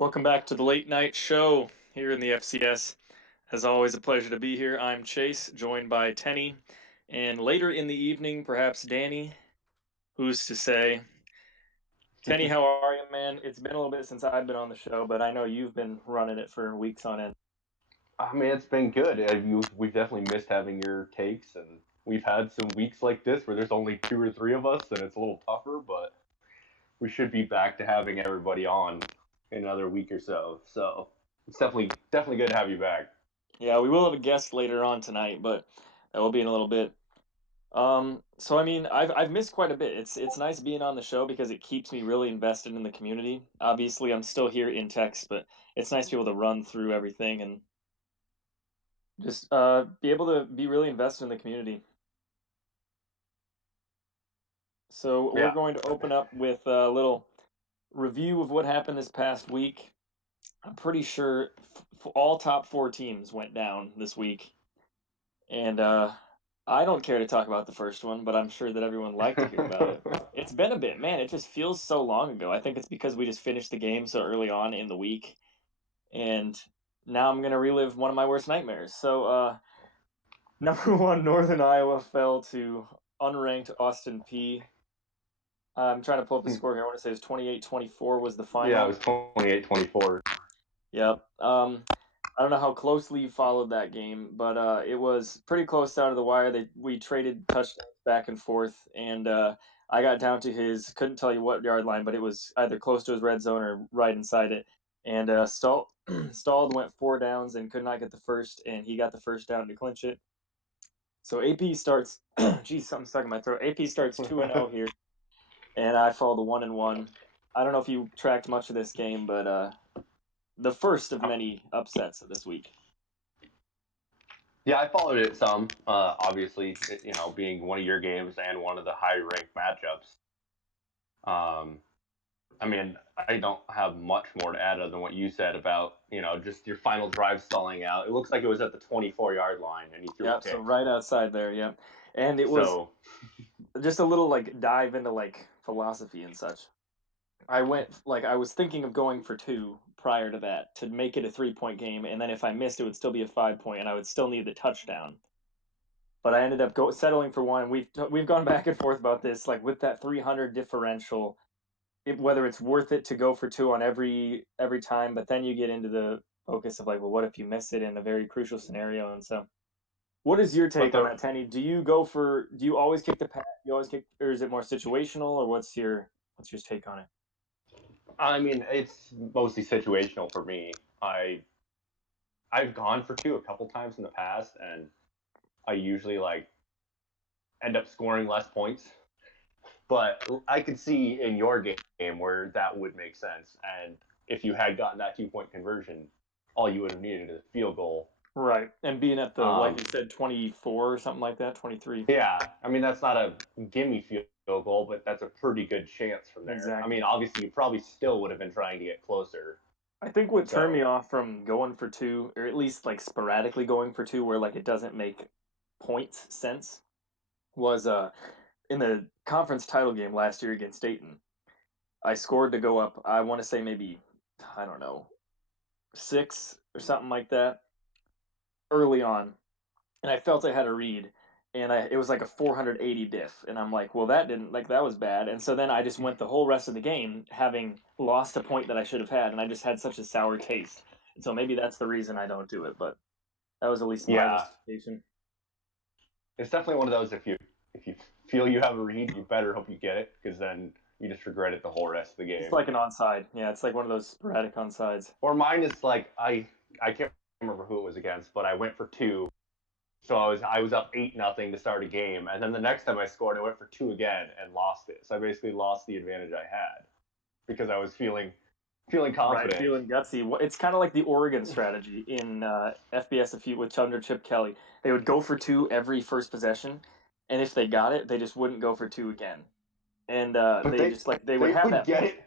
Welcome back to the late night show here in the FCS. As always, a pleasure to be here. I'm Chase, joined by Tenny, and later in the evening, perhaps Danny. Who's to say? Tenny, how are you, man? It's been a little bit since I've been on the show, but I know you've been running it for weeks on end. I mean, it's been good. We've definitely missed having your takes, and we've had some weeks like this where there's only two or three of us, and it's a little tougher. But we should be back to having everybody on in another week or so. So it's definitely good to have you back. Yeah, we will have a guest later on tonight, but that will be in a little bit. So I mean, I've missed quite a bit. It's nice being on the show because it keeps me really invested in the community. Obviously, I'm still here in text, but it's nice to be able to run through everything and just be able to be really invested in the community. So we're Yeah. going to open up with a little review of what happened this past week. I'm pretty sure all top four teams went down this week, and I don't care to talk about the first one, but I'm sure that everyone would like to hear about it. It's been a bit, man. It just feels so long ago. I think it's because we just finished the game so early on in the week, and now I'm gonna relive one of my worst nightmares. So, number one, Northern Iowa fell to unranked Austin P. I'm trying to pull up the score here. I want to say it was 28-24 was the Yeah, it final. was 28-24. Yep. I don't know how closely you followed that game, but it was pretty close down to the wire. We traded touchdowns back and forth, and I got down to his couldn't tell you what yard line, but it was either close to his red zone or right inside it. And stalled, went four downs and could not get the first, and he got the first down to clinch it. So AP starts. Geez, something's stuck in my throat. AP starts 2-0 here, and I fall to 1-1. I don't know if you tracked much of this game, but the first of many upsets this week. Yeah, I followed it some. Obviously, being one of your games and one of the high ranked matchups. Um, I mean, I don't have much more to add other than what you said about, just your final drive stalling out. It looks like it was at the 24-yard line and you threw a Yeah, so pick. right outside there, yeah. And it was So, just a little like dive into like philosophy and such. I was thinking of going for two prior to that to make it a 3 point game, and then if I missed, it would still be a 5 point, and I would still need the touchdown. But I ended up settling for one. We've gone back and forth about this, like with that 300 differential, whether it's worth it to go for two on every time. But then you get into the focus of like, well, what if you miss it in a very crucial scenario? And so, what is your but take on that, Tenny? Do you always kick the pass? You always kick, or is it more situational, or what's your take on it? I mean, it's mostly situational for me. I've gone for two a couple times in the past, and I usually like end up scoring less points. But I could see in your game where that would make sense, and if you had gotten that 2 point conversion, all you would have needed is a field goal. Right, and being at the like Um, you said, 24 or something like that, 23. yeah, I mean that's not a gimme field goal, but that's a pretty good chance from there. I Exactly. mean, obviously you probably still would have been trying to get closer. I think what turned me So, off from going for two, or at least like sporadically going for two, where like it doesn't make points sense, was in the conference title game last year against Dayton. I scored to go up. I want to say maybe I don't know 6 or something like that early on, and I felt I had a read, and it was like a 480 diff, and I'm like, well, that was bad, and so then I just went the whole rest of the game having lost a point that I should have had, and I just had such a sour taste, and so maybe that's the reason I don't do it, but that was at least my yeah, justification. it's definitely one of those if you feel you have a read, you better hope you get it because then you just regret it the whole rest of the It's game. like an onside, yeah, it's like one of those sporadic onsides. Or mine is like I can't remember who it was against, but I went for two. So I was up 8-0 to start a game, and then the next time I scored, I went for two again and lost it. So I basically lost the advantage I had because I was feeling Right, confident. feeling gutsy. It's kind of like the Oregon strategy in FBS a few with under Chip Kelly. They would go for two every first possession, and if they got it, they just wouldn't go for two again. And But they just like they would they have would that get point. it,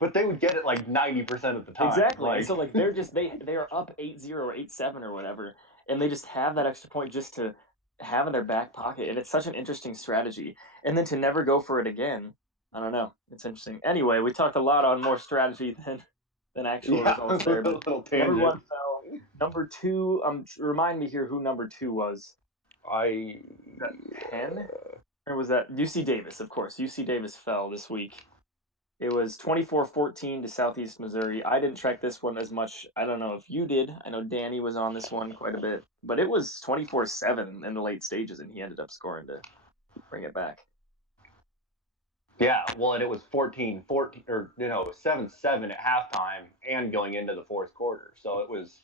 but they would get it like 90% of the time. Exactly. And Like so like they're just they are up 8-0 or 8-7 or whatever, and they just have that extra point just to have in their back pocket. And it's such an interesting strategy. And then to never go for it again. I don't know. It's interesting. Anyway, we talked a lot on more strategy than than actual Yeah, a results there. But little number tangent. one fell. Number two, remind me here who number two was. I Was that Penn? Or was that UC Davis? Of course, UC Davis fell this week. It was 24-14 to Southeast Missouri. I didn't track this one as much. I don't know if you did. I know Danny was on this one quite a bit, but it was 24-7 in the late stages, and he ended up scoring to bring it back. Yeah, well, and it was 14-14, or 7-7 at halftime and going into the fourth quarter. So it was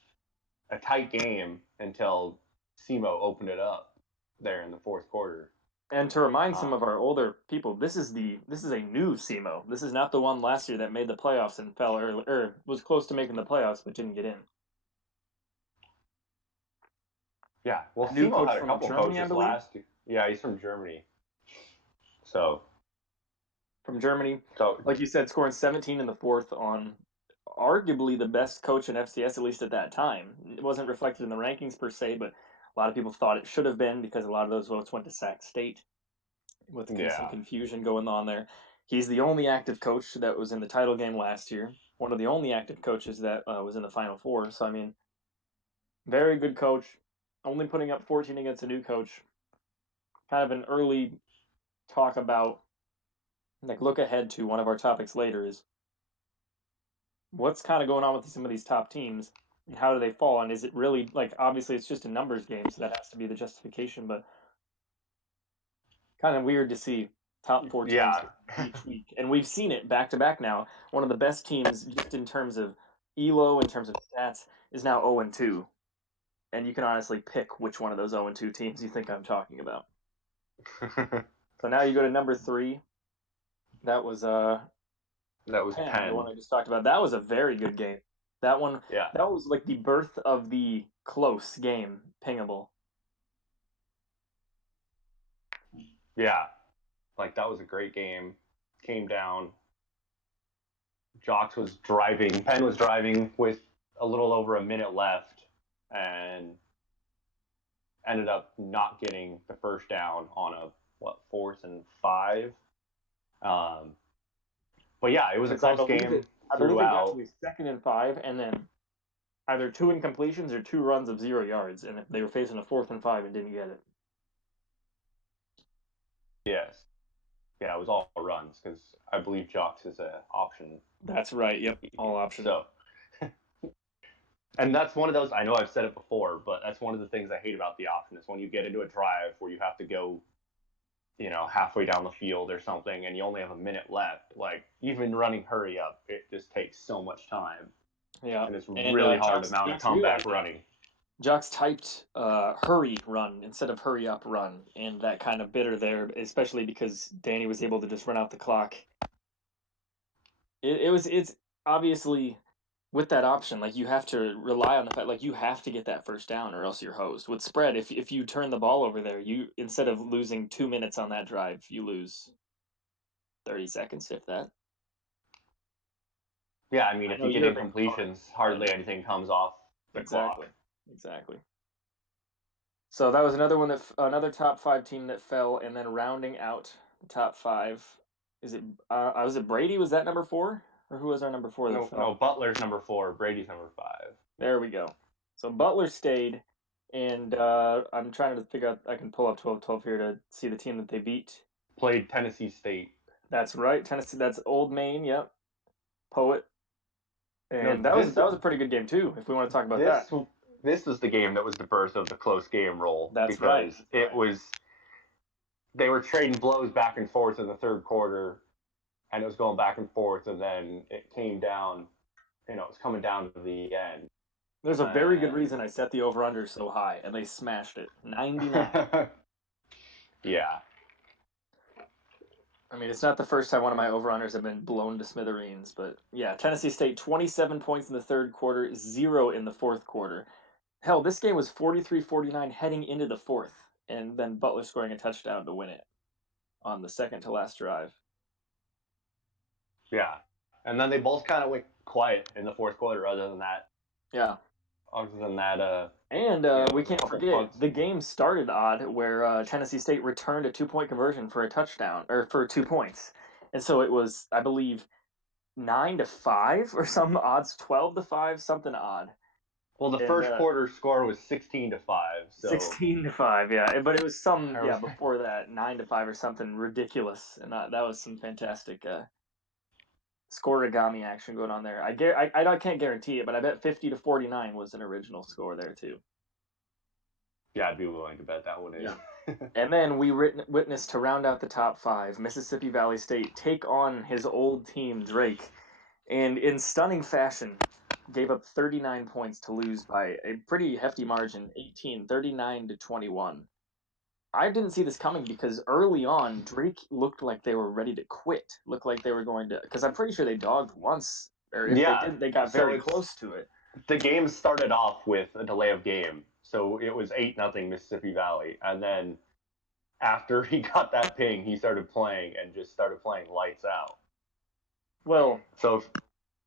a tight game until SEMO opened it up there in the fourth quarter. And to remind some Um, of our older people, this is a new SEMO. This is not the one last year that made the playoffs and fell early, or was close to making the playoffs but didn't get in. yeah, well, A new SEMO coach had a from couple Germany, I coaches believe. last year. Yeah, he's from Germany. So, From Germany, so like you said, scoring 17 in the fourth on arguably the best coach in FCS, at least at that time. It wasn't reflected in the rankings per se, but a lot of people thought it should have been because a lot of those votes went to Sac State with some yeah, confusion going on there. He's the only active coach that was in the title game last year. One of the only active coaches that was in the Final Four. So I mean, very good coach. Only putting up 14 against a new coach. Kind of an early talk about like look ahead to one of our topics later is what's kind of going on with some of these top teams and how do they fall? And is it really like obviously it's just a numbers game, so that has to be the justification, but kind of weird to see top four teams yeah, get each week. And we've seen it back to back now. One of the best teams just in terms of elo, in terms of stats, is now 0-2. And you can honestly pick which one of those 0-2 teams you think I'm talking about. So now you go to number three. That was that was Penn, the one 10. I just talked about. That was a very good game. That one, Yeah, that was like the birth of the close game, pingable. yeah, like that was a great game. Came down. Jocks was driving. Penn was driving with a little over a minute left, and ended up not getting the first down on a 4th and 5. Um, but yeah, it was a Because close game I believe it got to throughout. a 2nd and 5, and then either two incompletions or two runs of 0 yards, and they were facing a 4th and 5 and didn't get it. Yes, yeah, it was all runs because I believe Jocks is an option. That's right. Yep, all option. So, and that's one of those. I know I've said it before, but that's one of the things I hate about the option is when you get into a drive where you have to go, halfway down the field or something, and you only have a minute left. Like even running hurry up, it just takes so much time, Yeah, and it's and really hard to mount a Jocks comeback realized that. running. Jocks typed hurry run instead of hurry up run, and that kind of bit her there, especially because Danny was able to just run out the clock. It's obviously with that option, like you have to rely on the fact, like you have to get that first down, or else you're hosed. With spread, if you turn the ball over there, you instead of losing 2 minutes on that drive, you lose 30 seconds, if that. Yeah, I mean, I if know you get you're a big proponent incompletions, of hardly running. anything comes off the Exactly, clock. exactly. So that was another one another top five team that fell, and then rounding out the top five, is it was it Brady? Was that number four, or who was our number four that No, no, fell? Butler's number 4, Brady's number 5. There we go. So Butler stayed, and I'm trying to figure out. I can pull up 12-12 here to see the team that they beat. Played Tennessee State. That's right, Tennessee. That's Old Main. Yep, Poet, No, and this that was a pretty good game too. If we want to talk about that, this this was the game that was the birth of the close game rule that's right. because That's it right. was they were trading blows back and forth in the third quarter, and it was going back and forth, and then it came down. It was coming down to the end, There's a very good and reason I set the over under so high, and they smashed it. 99. yeah, I mean, it's not the first time one of my over-unders have been blown to smithereens, but yeah, Tennessee State 27 points in the third quarter, 0 in the fourth quarter. Hell, this game was 43-49 heading into the fourth, and then Butler scoring a touchdown to win it on the second to last drive. yeah, and then they both kind of went quiet in the fourth quarter. Yeah. Other than that, And we a can't couple forget punts. the game started odd, where Tennessee State returned a 2-point conversion for a touchdown or for 2 points, and so it was, I believe, 9-5 or some odds, 12-5, something odd. Well, the And first quarter score was 16-5, so 16-5, yeah. But it was some, there yeah, was before that, 9-5 or something ridiculous. And that was some fantastic scoregami action going on there. I can't guarantee it, but I bet 50-49 was an original score there too. yeah, I'd be willing to bet that one Yeah. in. And then we witnessed to round out the top five, Mississippi Valley State take on his old team, Drake, and in stunning fashion, gave up 39 points to lose by a pretty hefty margin, 18, 39-21. I didn't see this coming because early on, Drake looked like they were ready to quit. Looked like they were going to, because I'm pretty sure they dogged once, or if they Yeah, didn't, they got so very it's close to it. the game started off with a delay of game, so it was 8-0 Mississippi Valley, and then after he got that ping, he started playing and just started playing lights out. Well, So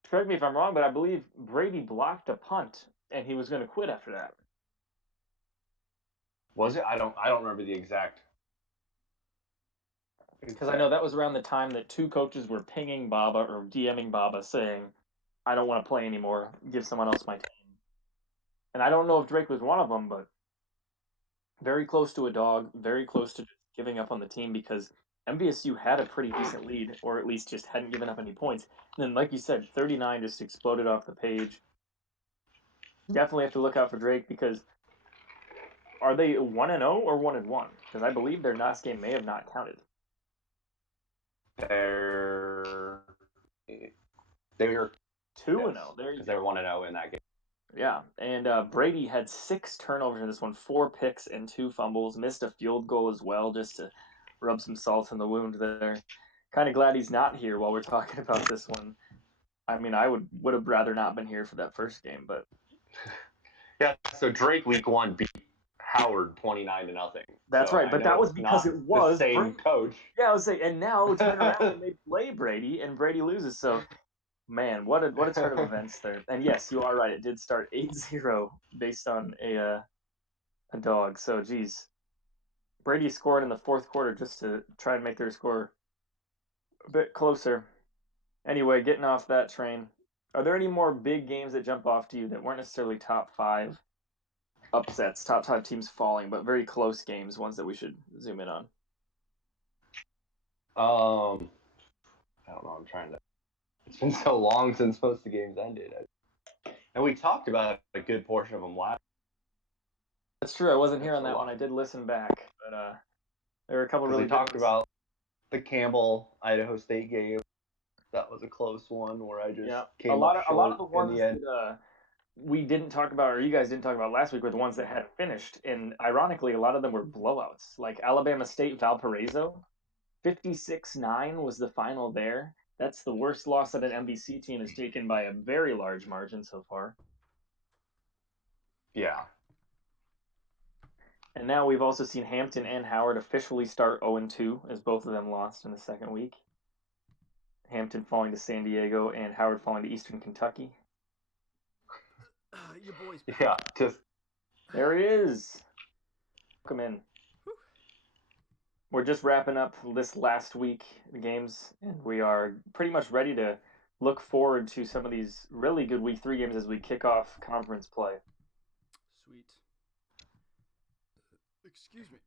correct me if I'm wrong, but I believe Brady blocked a punt and he was going to quit after that. was it? I don't remember the Because I know exact. that was around the time that two coaches were pinging Baba or DMing Baba saying, I don't want to play anymore. Give someone else my team. And I don't know if Drake was one of them, but very close to a dog, very close to giving up on the team because MVSU had a pretty decent lead, or at least just hadn't given up any points. And then, like you said, 39 just exploded off the page. Definitely have to look out for Drake because are they 1-0 or 1-1? Because I believe their last game may have not counted. They're they were 2-0. yes There you because they were go. 1-0 in that game. Yeah, and Brady had 6 turnovers in this one, 4 picks and 2 fumbles. Missed a field goal as well, just to rub some salt in the wound there. Kind of glad he's not here while we're talking about this one. I mean, I would have rather not been here for that first game, but Yeah, so Drake week one beat Howard 29-0. that's So right. I But know that was it's because it not the was same Brady. coach. Yeah, I was saying, and now turn around and they play Brady, and Brady loses. So man, what a turn of events there. And yes, you are right. It did start 8-0 based on a dog. So geez, Brady scored in the fourth quarter just to try and make their score a bit closer. Anyway, getting off that train, are there any more big games that jump off to you that weren't necessarily top five upsets, top five teams falling, but very close games, ones that we should zoom in on? um, I don't know. I'm trying to. It's been so long since most of the games ended, and we talked about a good portion of them last. That's true. I wasn't here It's on a that one. lot I did listen back, but there were a couple because we really good talked ones. about the Campbell Idaho State game. That was a close one where I just Yeah, came up a lot of short the in the ones end. that we didn't talk about, or you guys didn't talk about last week, were the ones that hadn't finished. And ironically, a lot of them were blowouts. Like Alabama State Valparaiso, 56-9 was the final there. That's the worst loss that an NBC team has taken by a very large margin so far. Yeah, And now we've also seen Hampton and Howard officially start 0-2 as both of them lost in the second week. Hampton falling to San Diego and Howard falling to Eastern Kentucky. Your boy's yeah. back. Just There he is. Welcome in. Whew. We're just wrapping up this last week, the games, and we are pretty much ready to look forward to some of these really good week 3 games as we kick off conference play. Sweet. Excuse me.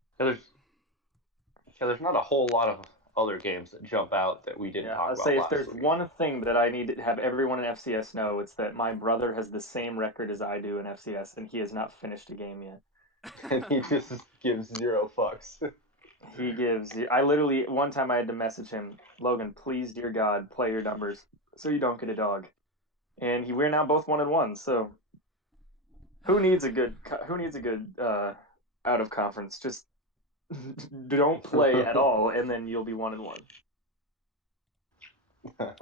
there's not a whole lot of other games that jump out that we didn't Yeah, talk I'll about say if last there's week. one thing that I need to have everyone in FCS know, it's that my brother has the same record as I do in FCS, and he has not finished a game yet. And he just gives zero fucks. He gives. I literally one time I had to message him, Logan, please, dear God, play your numbers so you don't get a dog. And we're now both 1-1. So who needs a good out of conference? Just don't play at all, and then you'll be 1-1.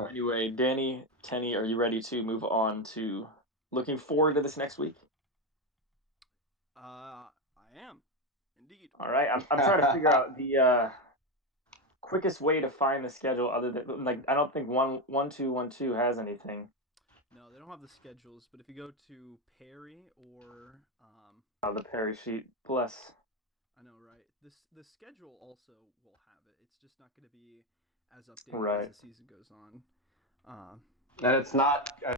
Anyway, Danny, Tenny, are you ready to move on to looking forward to this next week? I am, indeed. All right, I'm trying to figure out the quickest way to find the schedule other than like I don't think 1-2-1-2 has anything. No, they don't have the schedules, but if you go to Perry or The Perry sheet, bless. I know, right? The schedule also will have it. It's just not going to be as updated as Right. the season goes on. Uh, And it's not as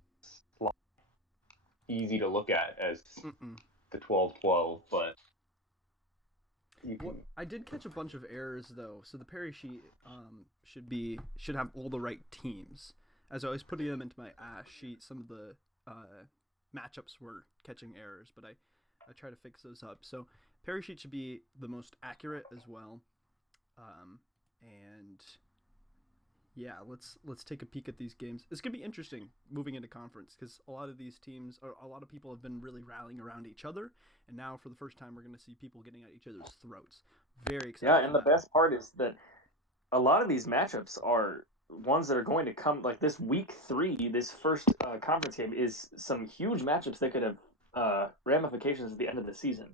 easy to look at as mm-mm. the 12-12, but you What can. I did catch a bunch of errors though, so the Perry sheet should have all the right teams. As I was putting them into my Ash sheet, some of the matchups were catching errors, but I try to fix those up. So Perry sheet should be the most accurate as well, and yeah, let's take a peek at these games. It's gonna be interesting moving into conference because a lot of these teams, or a lot of people have been really rallying around each other, and now for the first time we're gonna see people getting at each other's throats. Very Yeah, excited for and the that. best part is that a lot of these matchups are ones that are going to come like this week 3. This first conference game is some huge matchups that could have ramifications at the end of the season.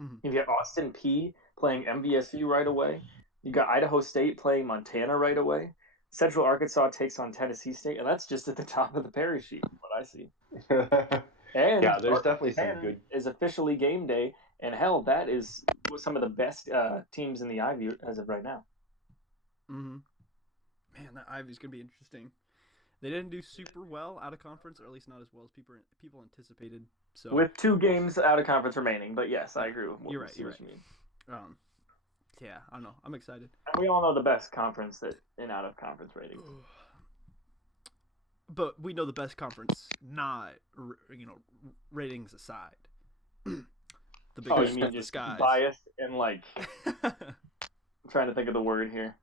Mm-hmm. You got Austin P playing MVSU right away. You got Idaho State playing Montana right away. Central Arkansas takes on Tennessee State, and that's just at the top of the Perry sheet, what I see. And Yeah, there's Dark definitely some 10 good. is officially game day, and hell, that is some of the best teams in the Ivy as of right now. Mm-hmm. Man, that Ivy's gonna be interesting. They didn't do super well out of conference, or at least not as well as people anticipated. So With 2 games out of conference remaining, but yes, I yeah, agree with you're what, right. see You're what right. you mean. Um, yeah, I don't know. I'm excited. And we all know the best conference that in out of conference ratings. But we know the best conference, not ratings aside. The Oh, biggest you string mean of the just skies. biased and like I'm trying to think of the word here.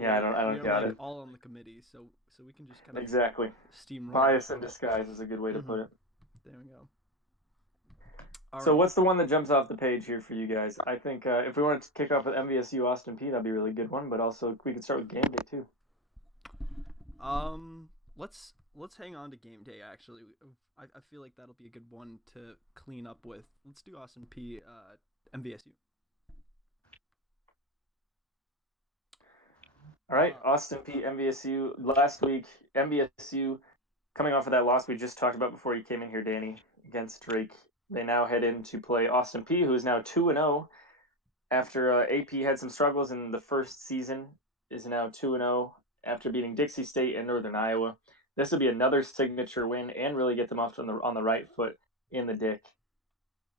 Yeah, Well, I we don't are got like it. all on the committee, so we can just kind of Exactly. steamroll. Bias in disguise is a good way to Mm-hmm. put it. There we go. All So right. what's the one that jumps off the page here for you guys? I think if we wanted to kick off with MVSU Austin P, that'd be a really good one. But also we could start with game day too. Um, let's hang on to game day. Actually, I feel like that'll be a good one to clean up with. Let's do Austin P. MVSU. All right, Austin P MVSU last week. MVSU coming off of that loss we just talked about before you came in here, Danny, against Drake. They now head in to play Austin P, who is now 2-0 after AP had some struggles in the first season. Is now 2-0 after beating Dixie State and Northern Iowa. This will be another signature win and really get them off on the right foot in the Dick.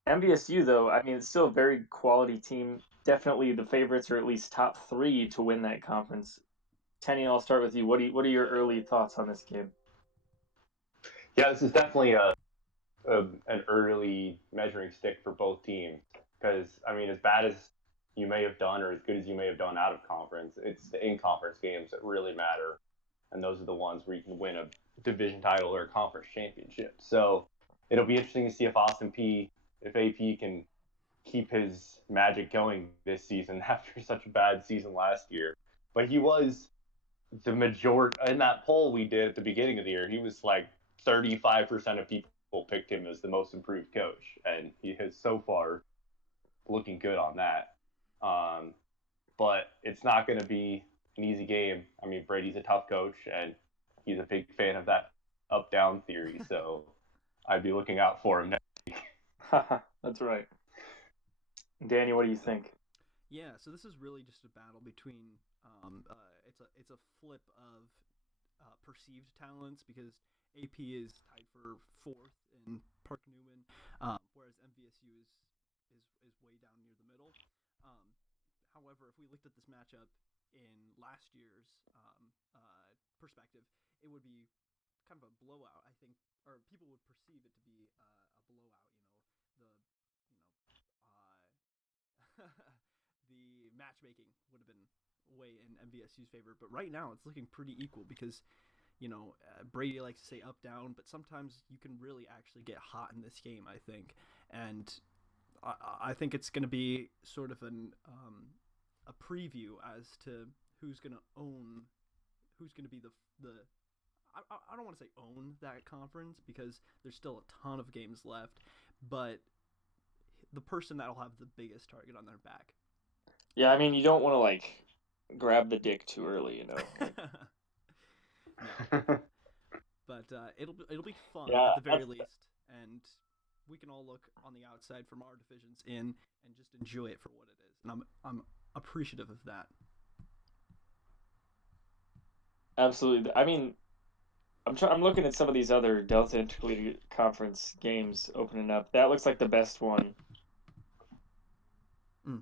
MVSU though, I mean, it's still a very quality team. Definitely the favorites, or at least top 3 to win that conference. Tenny, I'll start with you. What are your early thoughts on this game? Yeah, this is definitely an early measuring stick for both teams because I mean, as bad as you may have done or as good as you may have done out of conference, it's the in-conference games that really matter, and those are the ones where you can win a division title or a conference championship. So it'll be interesting to see if Austin P, if AP can keep his magic going this season after such a bad season last year. But he was the majority in that poll we did at the beginning of the year. He was like 35% of people picked him as the most improved coach, and he has so far looking good on that. But it's not going to be an easy game. I mean, Brady's a tough coach, and he's a big fan of that up-down theory. So I'd be looking out for him next week. That's right. Danny, what do you think? Yeah, so this is really just a battle between it's a flip of perceived talents because AP is tied for fourth in Park Newman, whereas MVSU is way down near the middle. Um, However, if we looked at this matchup in last year's perspective, it would be kind of a blowout. I think, or people would perceive it to be a blowout. The matchmaking would have been way in MVSU's favor, but right now it's looking pretty equal because Brady likes to say up down, but sometimes you can really actually get hot in this game. I think, and I think it's going to be sort of a preview as to who's going to own, who's going to be the I don't want to say own that conference because there's still a ton of games left, but the person that'll have the biggest target on their back. Yeah, I mean, you don't want to like grab the dick too early, you know. Like, No, but it'll be fun yeah, at the very least, and we can all look on the outside from our divisions in and just enjoy it for what it is. And I'm appreciative of that. Absolutely. I mean, I'm looking at some of these other Delta Intercollegiate Conference games opening up. That looks like the best one. Mm.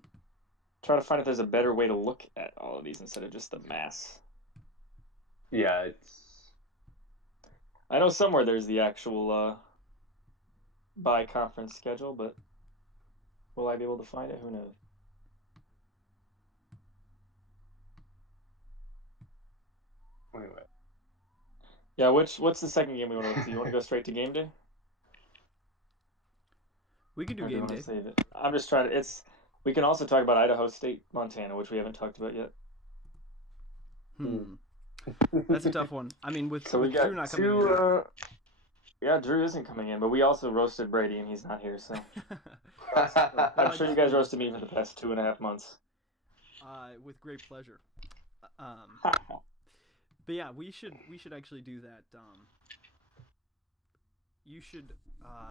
Try to find if there's a better way to look at all of these instead of just the mass. Yeah, it's. I know somewhere there's the actual by conference schedule, but will I be able to find it? Who knows? Anyway. Yeah, what's the second game we want to look to? You want to go straight to game day, We could do or do you game want to day. save it? I'm just trying to. It's. We can also talk about Idaho State, Montana, which we haven't talked about yet. Hmm. That's a tough one. I mean, So we with Drew got not coming two. in. Yeah, Drew isn't coming in, but we also roasted Brady, and he's not here. So well, I'm I sure you just guys wanted roasted me for the past 2.5 months. with great pleasure. But yeah, we should actually do that. You should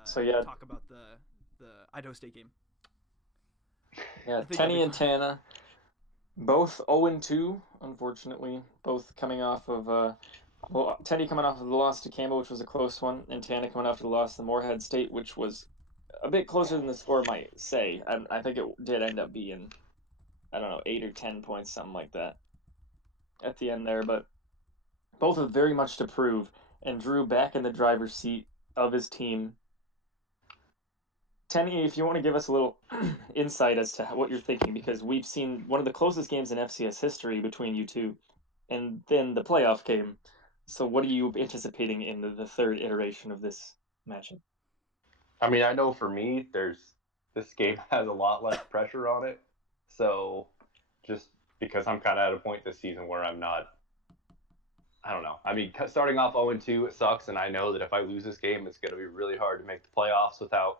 So yeah, talk about the Idaho State game. yeah, I think that'd be Tenny and fun. Tana, both 0-2, unfortunately, both coming off of well, Tenny coming off of the loss to Campbell, which was a close one, and Tana coming off of the loss to Morehead State, which was a bit closer than the score might say. I think it did end up being, I don't know, 8 or 10 points, something like that, at the end there. But both have very much to prove, and Drew back in the driver's seat of his team. Tenny, if you want to give us a little insight as to what you're thinking, because we've seen one of the closest games in FCS history between you two, and then the playoff game. So, what are you anticipating in the third iteration of this matchup? I mean, I know for me, this game has a lot less pressure on it. So, just because I'm kind of at a point this season where I'm not, I don't know. I mean, starting off 0-2, it sucks, and I know that if I lose this game, it's going to be really hard to make the playoffs without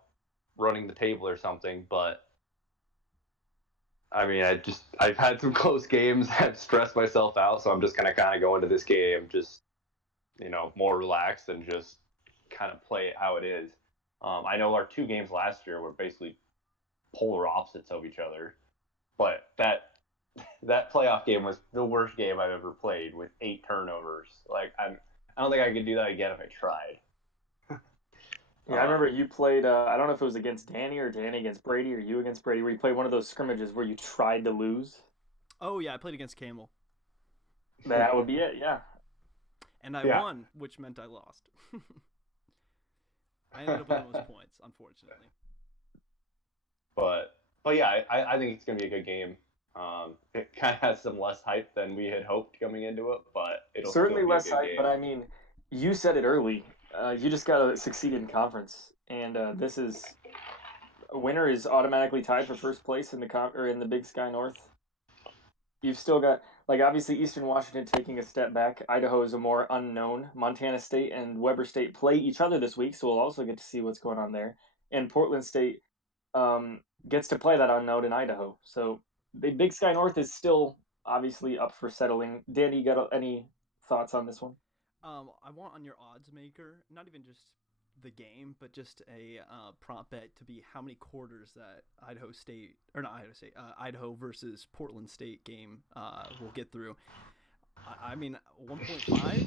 running the table or something. But I mean, I've had some close games. I've stressed myself out, so I'm just gonna kind of go into this game just more relaxed and just kind of play it how it is. I know our two games last year were basically polar opposites of each other, but that playoff game was the worst game I've ever played with 8 turnovers. Like I don't think I could do that again if I tried. Yeah, I remember Um, you played. I don't know if it was against Danny or Danny against Brady or you against Brady, where you played one of those scrimmages where you tried to lose. Oh yeah, I played against Campbell, That would be it. Yeah. and I yeah, won, which meant I lost. I ended up with the most points, unfortunately. but yeah, I think it's gonna be a good game. It kind of has some less hype than we had hoped coming into it, but it'll still Certainly be a less good hype, but game. I mean, you said it early. You just got to succeed in conference, and this is a winner is automatically tied for first place in the or in the Big Sky North. You've still got like obviously Eastern Washington taking a step back. Idaho is a more unknown. Montana State and Weber State play each other this week, so we'll also get to see what's going on there. And Portland State um, gets to play that unknown in Idaho. So the Big Sky North is still obviously up for settling. Danny, you got any thoughts on this one? I want on your odds maker, not even just the game, but just a prop bet to be how many quarters that Idaho State or not Idaho State, Idaho versus Portland State game will get through. I mean, 1.5.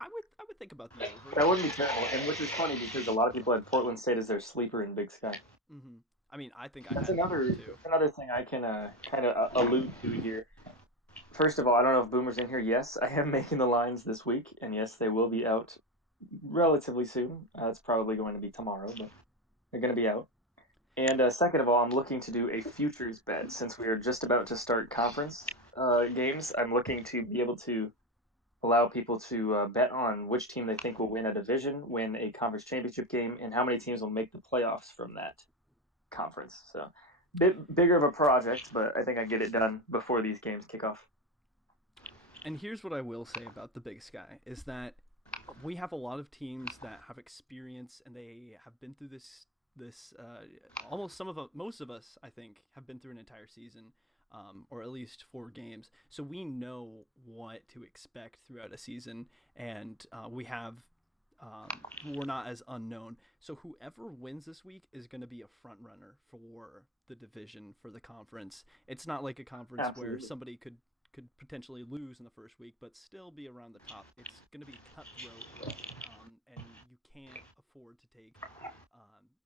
I would think about the over. That wouldn't be terrible, and which is funny because a lot of people had Portland State as their sleeper in Big Sky. Mm-hmm. I mean, I think I had them too. That's another thing I can kind of allude to here. First of all, I don't know if Boomer's in here. Yes, I am making the lines this week, and yes, they will be out relatively soon. It's probably going to be tomorrow, but they're going to be out. And second of all, I'm looking to do a futures bet since we are just about to start conference games. I'm looking to be able to allow people to bet on which team they think will win a division, win a conference championship game, and how many teams will make the playoffs from that conference. So, bit bigger of a project, but I think I get it done before these games kick off. And here's what I will say about the Big Sky is that we have a lot of teams that have experience and they have been through this almost most of us I think have been through an entire season, or at least 4 games, so we know what to expect throughout a season, and we're not as unknown. So whoever wins this week is going to be a front runner for the division, for the conference. It's not like a conference where Absolutely. somebody could could potentially lose in the first week, but still be around the top. It's going to be cutthroat, and you can't afford to take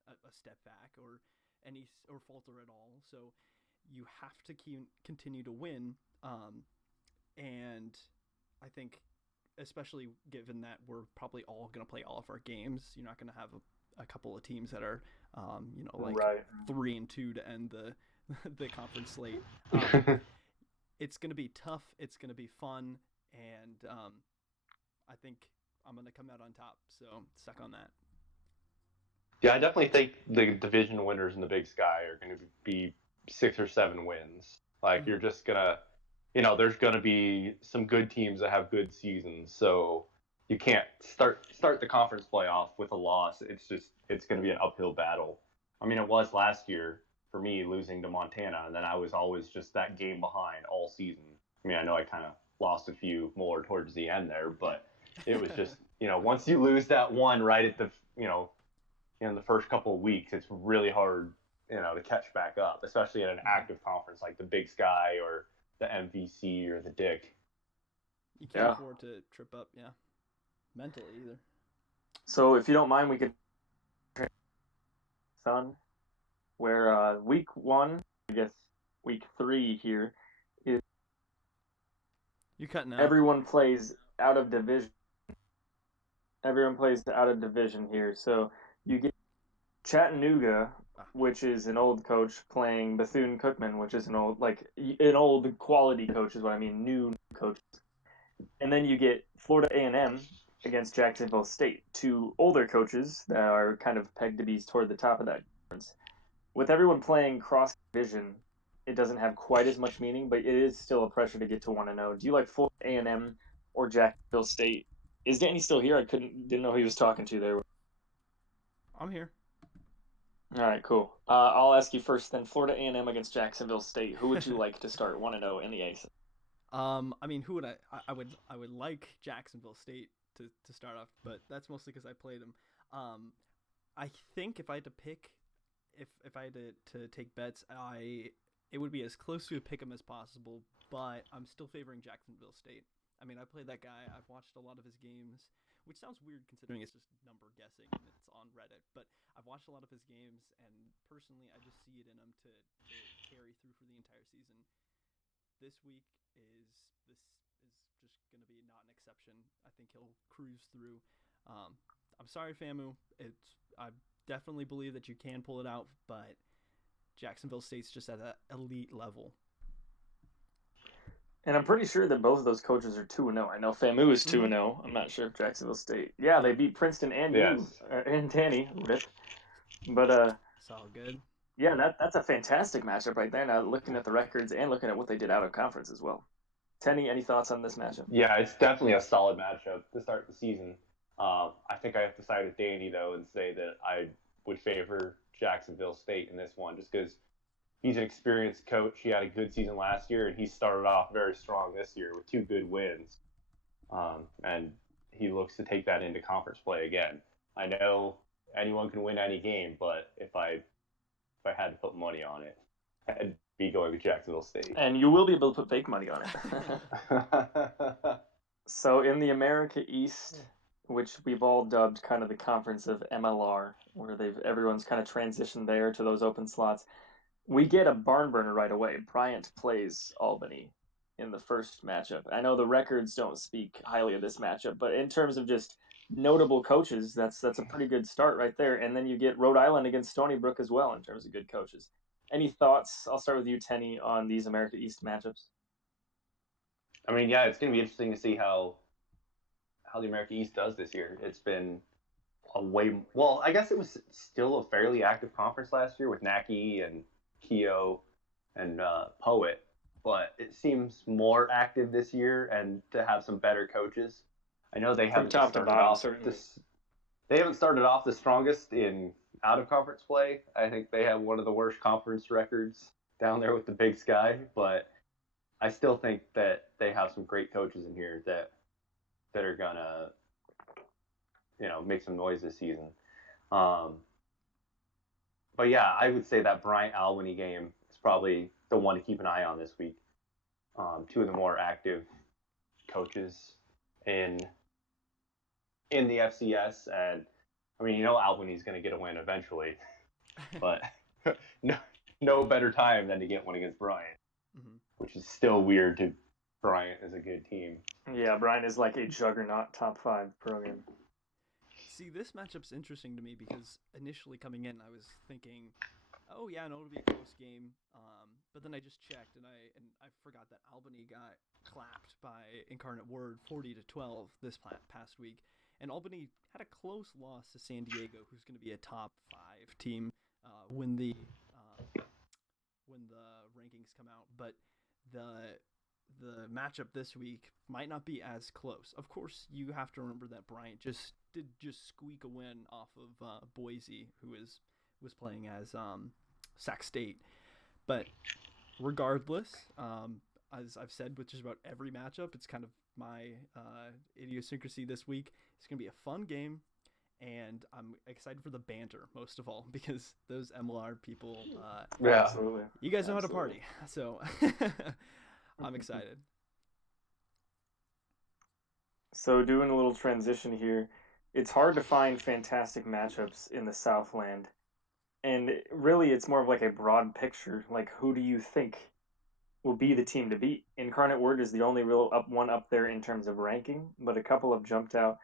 a step back or falter at all. So you have to continue to win, and I think, especially given that we're probably all going to play all of our games, you're not going to have a couple of teams that are, like Right. 3-2 to end the conference slate. It's going to be tough. It's going to be fun, and I think I'm going to come out on top. So stuck on that. Yeah, I definitely think the division winners in the Big Sky are going to be 6 or 7 wins. Like Mm-hmm. you're just gonna, there's gonna be some good teams that have good seasons. So you can't start the conference playoff with a loss. It's going to be an uphill battle. I mean, it was last year for me losing to Montana, and then I was always just that game behind all season. I mean, I know I kind of lost a few more towards the end there, but it was just once you lose that one right at the in the first couple of weeks, it's really hard, to catch back up, especially in an active conference like the Big Sky or the MVC or the Dick. You can't afford to trip up, mentally either. So if you don't mind, we could Sun, where week 1, I guess week 3 here is You're cutting out. everyone plays out of division. Everyone plays out of division here. So you get Chattanooga, which is an old coach, playing Bethune-Cookman, which is an old quality coach is what I mean, new coach. And then you get Florida A&M against Jacksonville State, 2 older coaches that are kind of pegged to be toward the top of that conference. With everyone playing cross division, it doesn't have quite as much meaning, but it is still a pressure to get to 1-0. Do you like Florida A&M or Jacksonville State? Is Danny still here? I didn't know who he was talking to there. I'm here. All right, cool. I'll ask you first then. Florida A&M against Jacksonville State. Who would you like to start 1-0 in the ACE? I mean, who would I would like Jacksonville State to start off, but that's mostly because I played them. I think if I had to pick, if I had to take bets, it would be as close to a pick 'em as possible, but I'm still favoring Jacksonville State. I mean, I played that guy. I've watched a lot of his games, which sounds weird considering it's just number guessing and it's on Reddit. But I've watched a lot of his games, and personally, I just see it in him to carry through for the entire season. This week is just going to be not an exception. I think he'll cruise through. I'm sorry, Famu. I definitely believe that you can pull it out, but Jacksonville State's just at an elite level. And I'm pretty sure that both of those coaches are 2-0. I know Famu is 2-0. I'm not sure if Jacksonville State. Yeah, they beat Princeton and you and Danny with. But it's all good. Yeah, that's a fantastic matchup right there. Now looking at the records and looking at what they did out of conference as well. Tenny, any thoughts on this matchup? Yeah, it's definitely a solid matchup to start the season. I think I have to side with Danny though and say that I would favor Jacksonville State in this one, just because he's an experienced coach. He had a good season last year, and he started off very strong this year with 2 good wins. And he looks to take that into conference play again. I know anyone can win any game, but if I had to put money on it, I'd be going with Jacksonville State. And you will be able to put fake money on it. So in the America East, which we've all dubbed kind of the conference of MLR, where everyone's kind of transitioned there to those open slots, we get a barn burner right away. Bryant plays Albany in the first matchup. I know the records don't speak highly of this matchup, but in terms of just notable coaches, that's a pretty good start right there. And then you get Rhode Island against Stony Brook as well in terms of good coaches. Any thoughts? I'll start with you, Tenny, on these America East matchups. I mean, yeah, it's going to be interesting to see how the America East does this year. It's been I guess it was still a fairly active conference last year with Naki and Keogh and Poet, but it seems more active this year and to have some better coaches. I know they haven't started off the strongest in out of conference play. I think they have one of the worst conference records down there with the Big Sky, but I still think that they have some great coaches in here that are gonna make some noise this season. But yeah, I would say that Bryant Albany game is probably the one to keep an eye on this week. two of the more active coaches in the FCS, and I mean, Albany's going to get a win eventually, but no, no better time than to get one against Bryant, which is still weird to Bryant is a good team. Yeah, Bryant is like a juggernaut top 5 program. See, this matchup's interesting to me because initially coming in, I was thinking, oh yeah, no, it'll be a close game. But then I just checked and I forgot that Albany got clapped by Incarnate Word 40-12 this past week, and Albany had a close loss to San Diego, who's going to be a top 5 team when the rankings come out. But the matchup this week might not be as close. Of course, you have to remember that Bryant did squeak a win off of Boise, who was playing as Sac State. But regardless, as I've said with just about every matchup, it's kind of my idiosyncrasy this week. It's going to be a fun game, and I'm excited for the banter, most of all, because those MLR people, yeah, absolutely. You guys know how to party, so I'm excited. So doing a little transition here, it's hard to find fantastic matchups in the Southland. And really, it's more of like a broad picture. Like, who do you think will be the team to beat? Incarnate Word is the only real one up there in terms of ranking, but a couple have jumped out.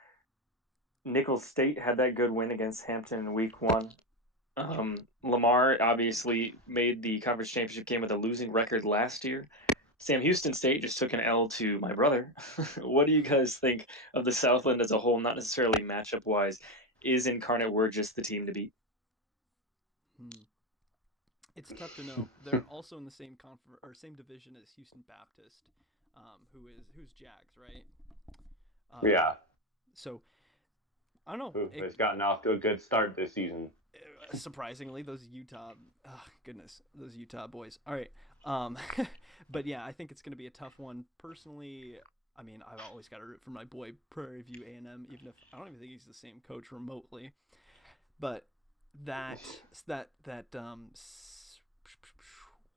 Nicholls State had that good win against Hampton in week 1. Lamar obviously made the conference championship game with a losing record last year. Sam Houston State just took an L to my brother. What do you guys think of the Southland as a whole, not necessarily matchup wise? Is Incarnate Word just the team to beat? It's tough to know. They're also in the same same division as Houston Baptist, who's Jags, right? Yeah. So I don't know. Who has gotten off to a good start this season? Surprisingly, those Utah boys. All right. But yeah, I think it's going to be a tough one. Personally, I mean, I've always got to root for my boy Prairie View A&M, even if I don't even think he's the same coach remotely. But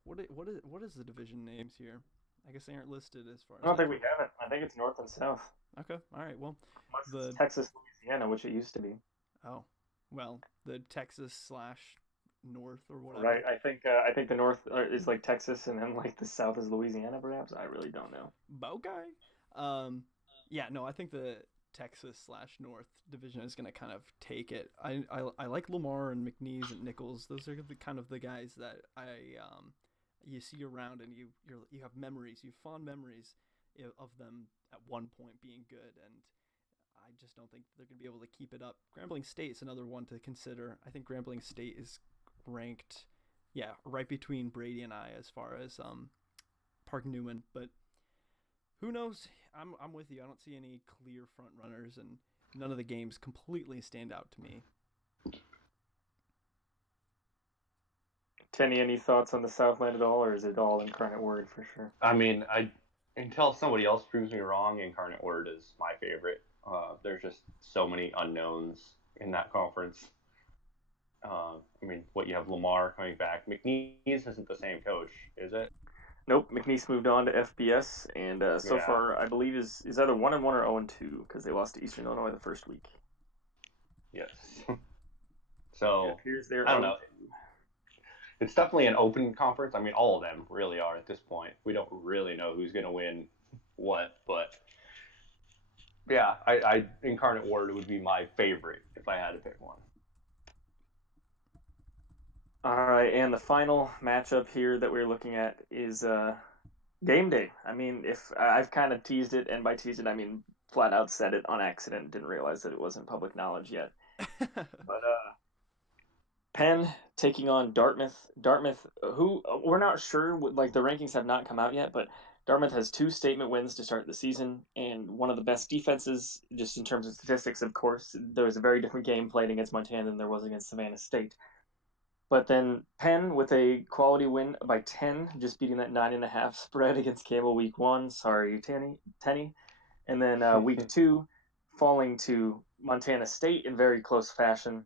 what is the division names here? I guess they aren't listed as far as I don't think we have it. I think it's North and South. Okay. All right. Well, the Texas, Louisiana, which it used to be. Oh, well, the Texas / North or whatever. Right. I think the North is like Texas, and then like the South is Louisiana, perhaps. I really don't know. Okay. Yeah. No, I think the Texas / North division is going to kind of take it. I like Lamar and McNeese and Nicholls. Those are the kind of the guys that you see around, and you have memories, you have fond memories of them at one point being good, and I just don't think they're going to be able to keep it up. Grambling State is another one to consider. I think Grambling State is ranked, right between Brady and I as far as Park Newman, but who knows? I'm with you. I don't see any clear front runners, and none of the games completely stand out to me. Tenny, any thoughts on the Southland at all, or is it all Incarnate Word for sure? I mean, until somebody else proves me wrong, Incarnate Word is my favorite. There's just so many unknowns in that conference. I mean, you have Lamar coming back. McNeese isn't the same coach, is it? Nope, McNeese moved on to FBS, and so far, I believe is either 1-1 or 0-2 because they lost to Eastern Illinois the first week. Yes. So I don't know. It's definitely an open conference. I mean, all of them really are at this point. We don't really know who's going to win what, but yeah, I Incarnate Word would be my favorite if I had to pick one. All right, and the final matchup here that we're looking at is game day. I mean, if I've kind of teased it, and by teased it, I mean flat out said it on accident. Didn't realize that it wasn't public knowledge yet. But Penn taking on Dartmouth. Dartmouth, who we're not sure, like the rankings have not come out yet, but Dartmouth has 2 statement wins to start the season and one of the best defenses, just in terms of statistics, of course. There was a very different game played against Montana than there was against Savannah State. But then Penn with a quality win by 10, just beating that 9.5 spread against Campbell week 1. Sorry, Tenny. And then week 2, falling to Montana State in very close fashion.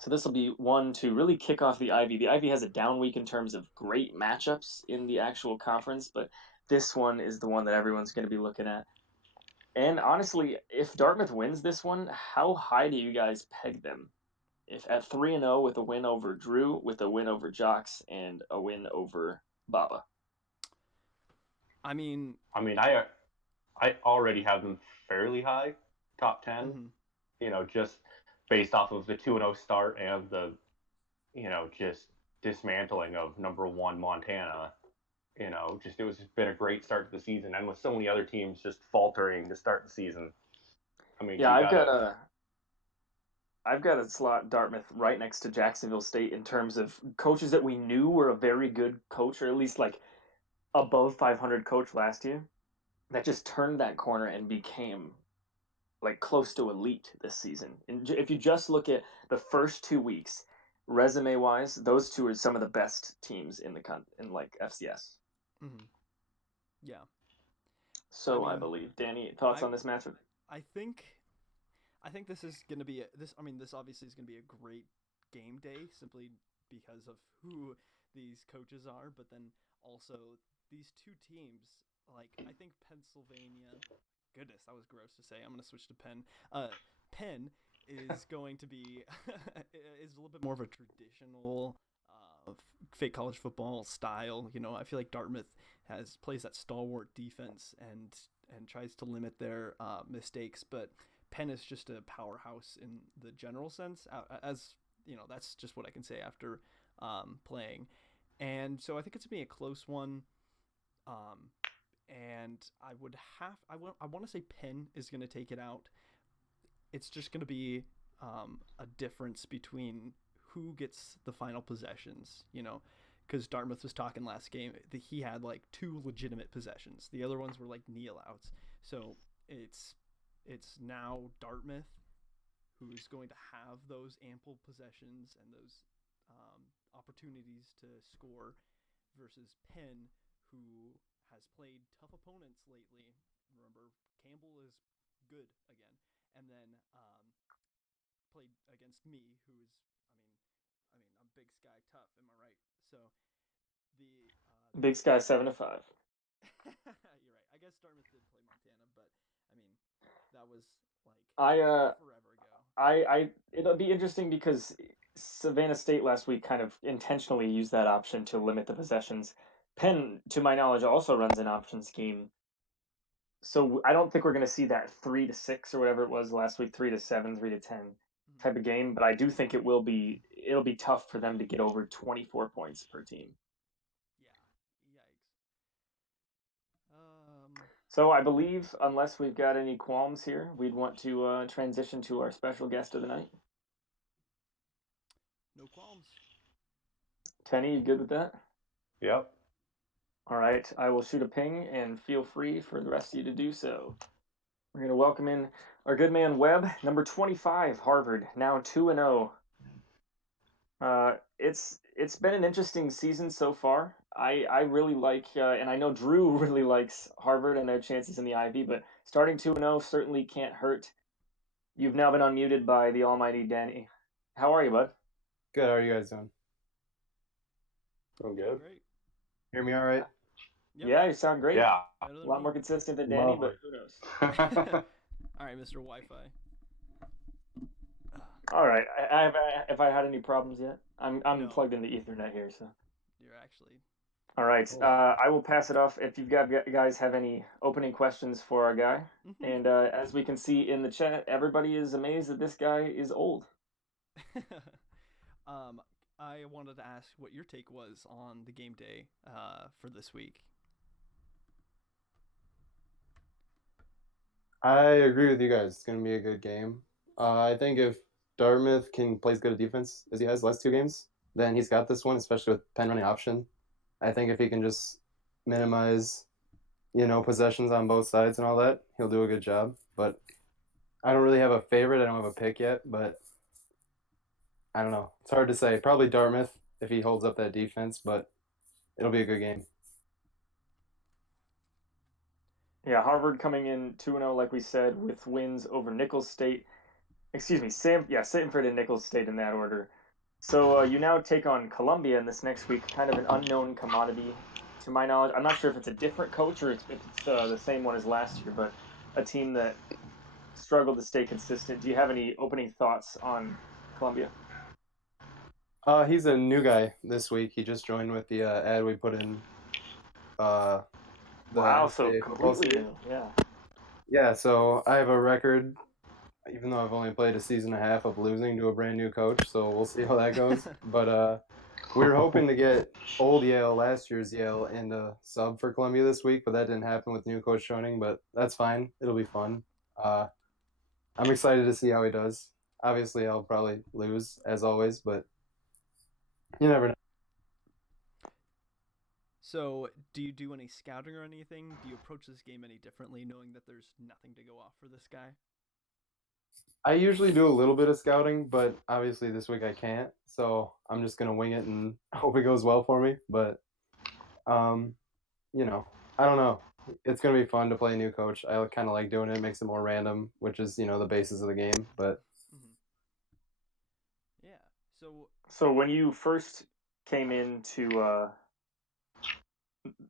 So this will be one to really kick off the Ivy. The Ivy has a down week in terms of great matchups in the actual conference, but this one is the one that everyone's going to be looking at. And honestly, if Dartmouth wins this one, how high do you guys peg them? If at 3-0 with a win over Drew, with a win over Jocks, and a win over Baba. I mean, I already have them fairly high, top 10. mm-hmm. Just based off of the 2-0 start and the just dismantling of number 1 Montana. It was been a great start to the season, and with so many other teams just faltering to start the season. I mean, Yeah, you I've got gotta. a I've got a slot Dartmouth right next to Jacksonville State in terms of coaches that we knew were a very good coach, or at least like above 500 coach last year, that just turned that corner and became like close to elite this season. And if you just look at the first 2 weeks, resume wise, those two are some of the best teams in in like FCS. Mm-hmm. Yeah. I So I mean, believe. Danny, thoughts I on this matchup? I think I think this is going to be this. I mean, this obviously is going to be a great game day simply because of who these coaches are, but then also these two teams. Like I think Pennsylvania. Goodness, that was gross to say. I'm going to switch to Penn. Penn is going to be is a little bit more of a traditional fake college football style. I feel like Dartmouth plays that stalwart defense and tries to limit their mistakes, but Penn is just a powerhouse in the general sense. As that's just what I can say after playing, and so I think it's gonna be a close one. Um, and I want to say Penn is gonna take it out. It's just gonna be a difference between who gets the final possessions. Because Dartmouth was talking last game, he had like 2 legitimate possessions. The other ones were like kneel outs. So it's now Dartmouth who's going to have those ample possessions and those opportunities to score versus Penn, who has played tough opponents lately. Remember, Campbell is good again, and then played against me, who is, I'm Big Sky tough. Am I right? So the Big Sky 7-5. you're right. I guess Dartmouth did play Montana, but I mean that was like I forever ago. I it'll be interesting because Savannah State last week kind of intentionally used that option to limit the possessions. Penn, to my knowledge, also runs an option scheme. So I don't think we're going to see that 3-6 or whatever it was last week, 3-7, 3-10 Mm-hmm. type of game. But I do think it'll be tough for them to get over 24 points per team. Yeah. Yikes. So I believe, unless we've got any qualms here, we'd want to transition to our special guest of the night. No qualms. Tenny, you good with that? Yep. All right, I will shoot a ping and feel free for the rest of you to do so. We're going to welcome in our good man Webb, number 25, Harvard, now 2-0. It's been an interesting season so far. I really like, and I know Drew really likes Harvard and their chances in the Ivy, but starting 2-0 certainly can't hurt. You've now been unmuted by the almighty Danny. How are you, bud? Good. How are you guys doing? Doing good. Great. Hear me all right? Yep. Yeah, you sound great. Yeah. Better A than lot me. more consistent than Danny, but who knows? All right, Mr. Wi-Fi. All right. Have I had any problems yet? I'm No. plugged into Ethernet here, so. You're actually. All right. Cool. I will pass it off if you guys have any opening questions for our guy. Mm-hmm. And as we can see in the chat, everybody is amazed that this guy is old. I wanted to ask what your take was on the game day for this week. I agree with you guys. It's going to be a good game. I think if Dartmouth can play as good a defense as he has the last 2 games, then he's got this one, especially with Penn running option. I think if he can just minimize, possessions on both sides and all that, he'll do a good job. But I don't really have a favorite. I don't have a pick yet, but I don't know. It's hard to say. Probably Dartmouth if he holds up that defense, but it'll be a good game. Yeah, Harvard coming in 2-0, like we said, with wins over Nicholls State. Excuse me, Sanford and Nicholls State in that order. So you now take on Columbia in this next week, kind of an unknown commodity to my knowledge, I'm not sure if it's a different coach or if it's the same one as last year, but a team that struggled to stay consistent. Do you have any opening thoughts on Columbia? He's a new guy this week. He just joined with the ad we put in uh, the Wow, so NCAA football completely series. new. Yeah. Yeah, so I have a record, even though I've only played a season and a half, of losing to a brand new coach. So we'll see how that goes. But we were hoping to get old Yale, last year's Yale, in the sub for Columbia this week, but that didn't happen with new coach joining. But that's fine. It'll be fun. Uh, I'm excited to see how he does. Obviously, I'll probably lose as always, but you never know. So, do you do any scouting or anything? Do you approach this game any differently, knowing that there's nothing to go off for this guy? I usually do a little bit of scouting, but obviously this week I can't. So I'm just gonna wing it and hope it goes well for me. But um, you know, I don't know. It's gonna be fun to play a new coach. I kind of like doing it. It makes it more random, which is the basis of the game. But Mm-hmm. Yeah. So, So when you first came into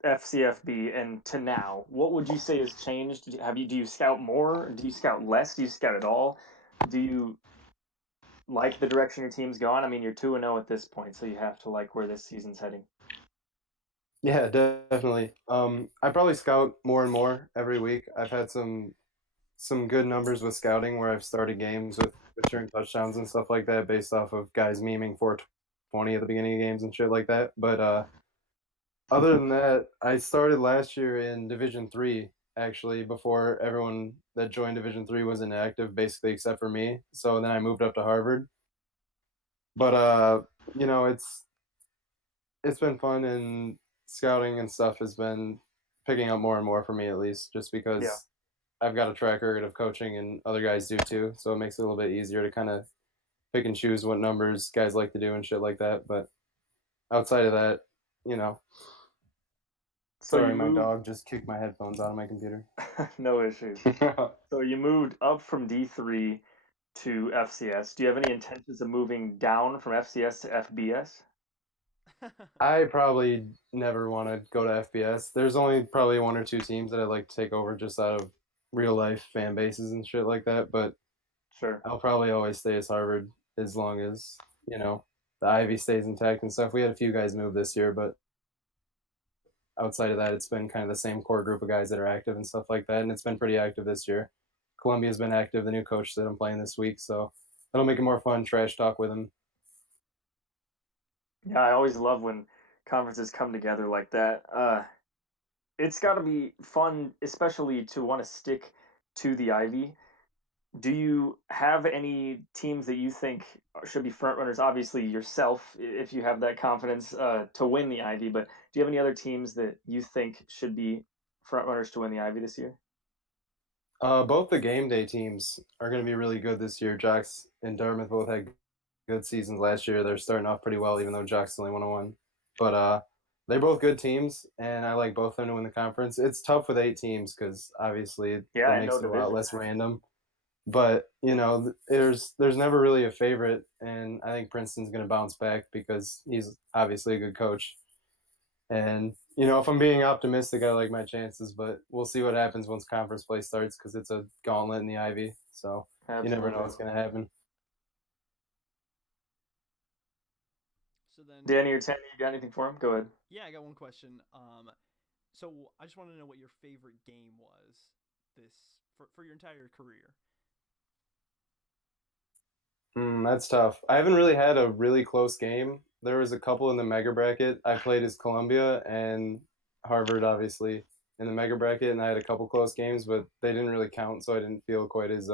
FCFB and to now, what would you say has changed? Do you scout more? Do you scout less? Do you scout at all? Do you like the direction your team's gone? I mean, you're 2-0 at this point, so you have to like where this season's heading. yeah, definitely. I probably scout more and more every week. I've had some good numbers with scouting where I've started games with return touchdowns and stuff like that based off of guys memeing 420 at the beginning of games and shit like that. But other than that, I started last year in Division 3 actually before everyone that joined Division 3 was inactive, basically except for me. So then I moved up to Harvard. But you know, it's been fun, and scouting and stuff has been picking up more and more for me, at least, just Yeah. because I've got a track record of coaching and other guys do too. So it makes it a little bit easier to kind of pick and choose what numbers guys like to do and shit like that. But outside of that, you know, So sorry, you my moved, dog just kicked my headphones out of my computer. no issues. So you moved up from D3 to FCS. Do you have any intentions of moving down from FCS to FBS? I probably never want to go to FBS. There's only probably one or two teams that I'd like to take over just out of real life fan bases and shit like that. But Sure. I'll probably always stay as Harvard as long as, the Ivy stays intact and stuff. We had a few guys move this year, but outside of that, it's been kind of the same core group of guys that are active and stuff like that. And it's been pretty active this year. Columbia's been active, the new coach that I'm playing this week. So that'll make it more fun, trash talk with him. Yeah, I always love when conferences come together like that. It's got to be fun, especially to want to stick to the Ivy. Do you have any teams that you think should be front runners? Obviously, yourself, if you have that confidence to win the Ivy. But do you have any other teams that you think should be front runners to win the Ivy this year? Both the game day teams are going to be really good this year. Jocks and Dartmouth both had good seasons last year. They're starting off pretty well, even though Jocks only won a one. But they're both good teams, and I like both of them to win the conference. It's tough with 8 teams because obviously Yeah, it I makes know it a lot division. less random. But there's never really a favorite, and I think Princeton's going to bounce back because he's obviously a good coach. And if I'm being optimistic, I like my chances, but we'll see what happens once conference play starts because it's a gauntlet in the Ivy. So you never know Absolutely. what's going to happen. so then, Danny or Tanny, you got anything for him? Go ahead. yeah, I got one question. So I just want to know what your favorite game was this for your entire career. That's tough. I haven't really had a really close game. There was a couple in the mega bracket. I played as Columbia and Harvard, obviously, in the mega bracket, and I had a couple close games, but they didn't really count, so I didn't feel quite as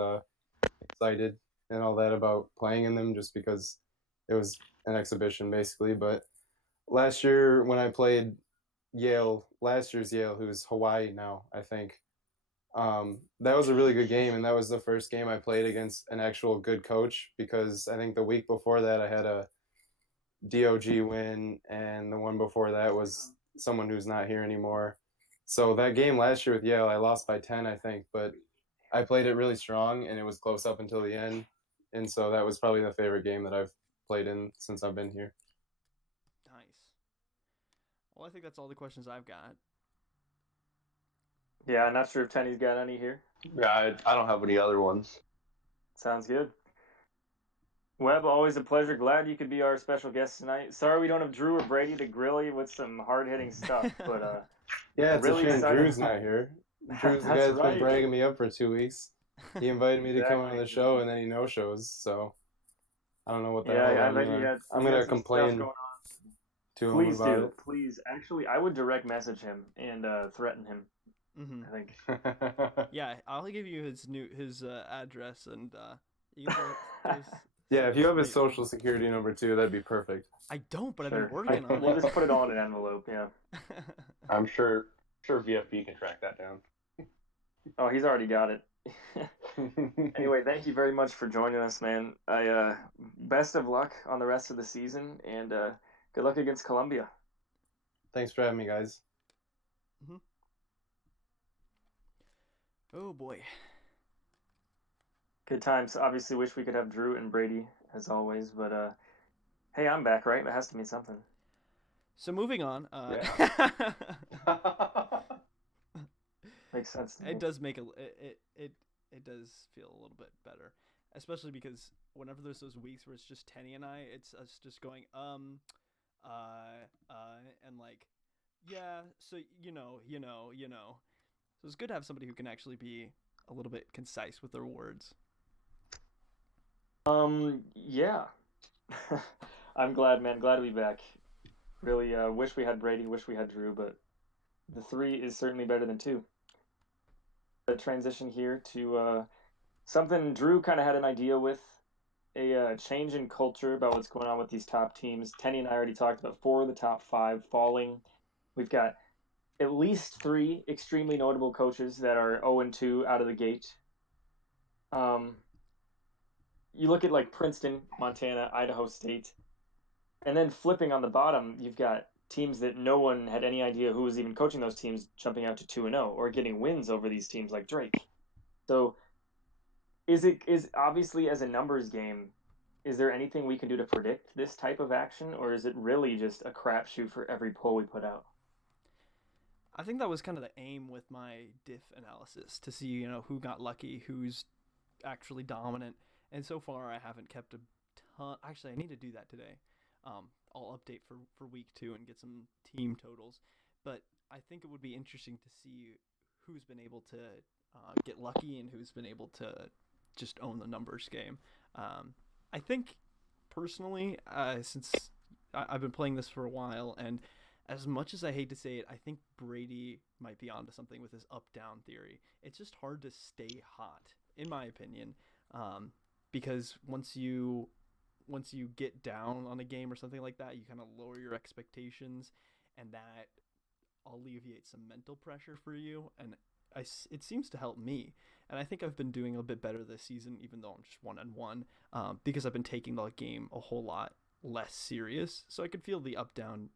excited and all that about playing in them just because it was an exhibition, basically. But last year, when I played Yale, last year's Yale, who's Hawaii now, I think, that was a really good game, and that was the first game I played against an actual good coach because I think the week before that I had a DOG win, and the one before that was someone who's not here anymore. So that game last year with Yale, I lost by 10, I think, but I played it really strong, and it was close up until the end, and so that was probably the favorite game that I've played in since I've been here. Nice. Well, I think that's all the questions I've got. Yeah, I'm not sure if Tenny's got any here. Yeah, I don't have any other ones. Sounds good. Webb, always a pleasure. Glad you could be our special guest tonight. Sorry we don't have Drew or Brady to grill you with some hard hitting stuff, but Yeah, it's a really shame excited. Drew's not here. Drew's the guy That's that's been right. bragging me up for 2 weeks. He invited me to come on Exactly. the show, and then he no shows. So I don't know what the hell. Yeah, I bet I'm he had gonna some stuff complain going on. to him Please about do. it. Please. Actually, I would direct message him and threaten him. Mm-hmm. I think. Yeah, I'll give you his address and you can throw Yeah, if you have his some- social security number too, that'd be perfect. I don't, but I've Sure. been working on We'll it. just put it all in an envelope. Yeah. I'm sure VFB can track that down. Oh, he's already got it. Anyway, thank you very much for joining us, man. I best of luck on the rest of the season, and good luck against Columbia. Thanks for having me, guys. Mm-hmm. Oh boy. Good times. Obviously, wish we could have Drew and Brady as always, but hey, I'm back, right? That has to mean something. So moving on. Yeah. Makes sense to me. It does make it does feel a little bit better, especially because whenever there's those weeks where it's just Tenny and I, it's us just going and like, yeah, so you know. So it's good to have somebody who can actually be a little bit concise with their words. Yeah. I'm glad, man. Glad to be back. Really, wish we had Brady, wish we had Drew, but the three is certainly better than two. A transition here to something Drew kind of had an idea with a change in culture about what's going on with these top teams. Tenny and I already talked about 4 of the top 5 falling. We've got at least 3 extremely notable coaches that are 0-2 out of the gate. You look at like Princeton, Montana, Idaho State, and then flipping on the bottom, you've got teams that no one had any idea who was even coaching those teams jumping out to 2-0 or getting wins over these teams like Drake. So is obviously as a numbers game, is there anything we can do to predict this type of action, or is it really just a crapshoot for every poll we put out? I think that was kind of the aim with my diff analysis to see, who got lucky, who's actually dominant. And so far, I haven't kept a ton. Actually, I need to do that today. I'll update for week 2 and get some team totals. But I think it would be interesting to see who's been able to get lucky and who's been able to just own the numbers game. I think personally, since I've been playing this for a while, and as much as I hate to say it, I think Brady might be onto something with his up-down theory. It's just hard to stay hot, in my opinion, because once you get down on a game or something like that, you kind of lower your expectations, and that alleviates some mental pressure for you. And it seems to help me. And I think I've been doing a bit better this season, even though I'm just 1-1, because I've been taking the game a whole lot less serious. So I could feel the up-down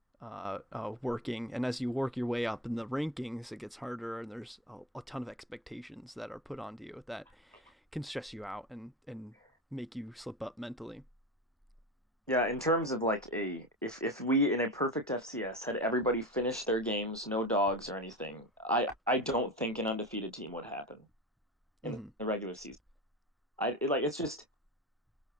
working, and as you work your way up in the rankings, it gets harder, and there's a ton of expectations that are put onto you that can stress you out and make you slip up mentally. Yeah, in terms of like if we in a perfect FCS had everybody finish their games, no dogs or anything, I don't think an undefeated team would happen in the regular season.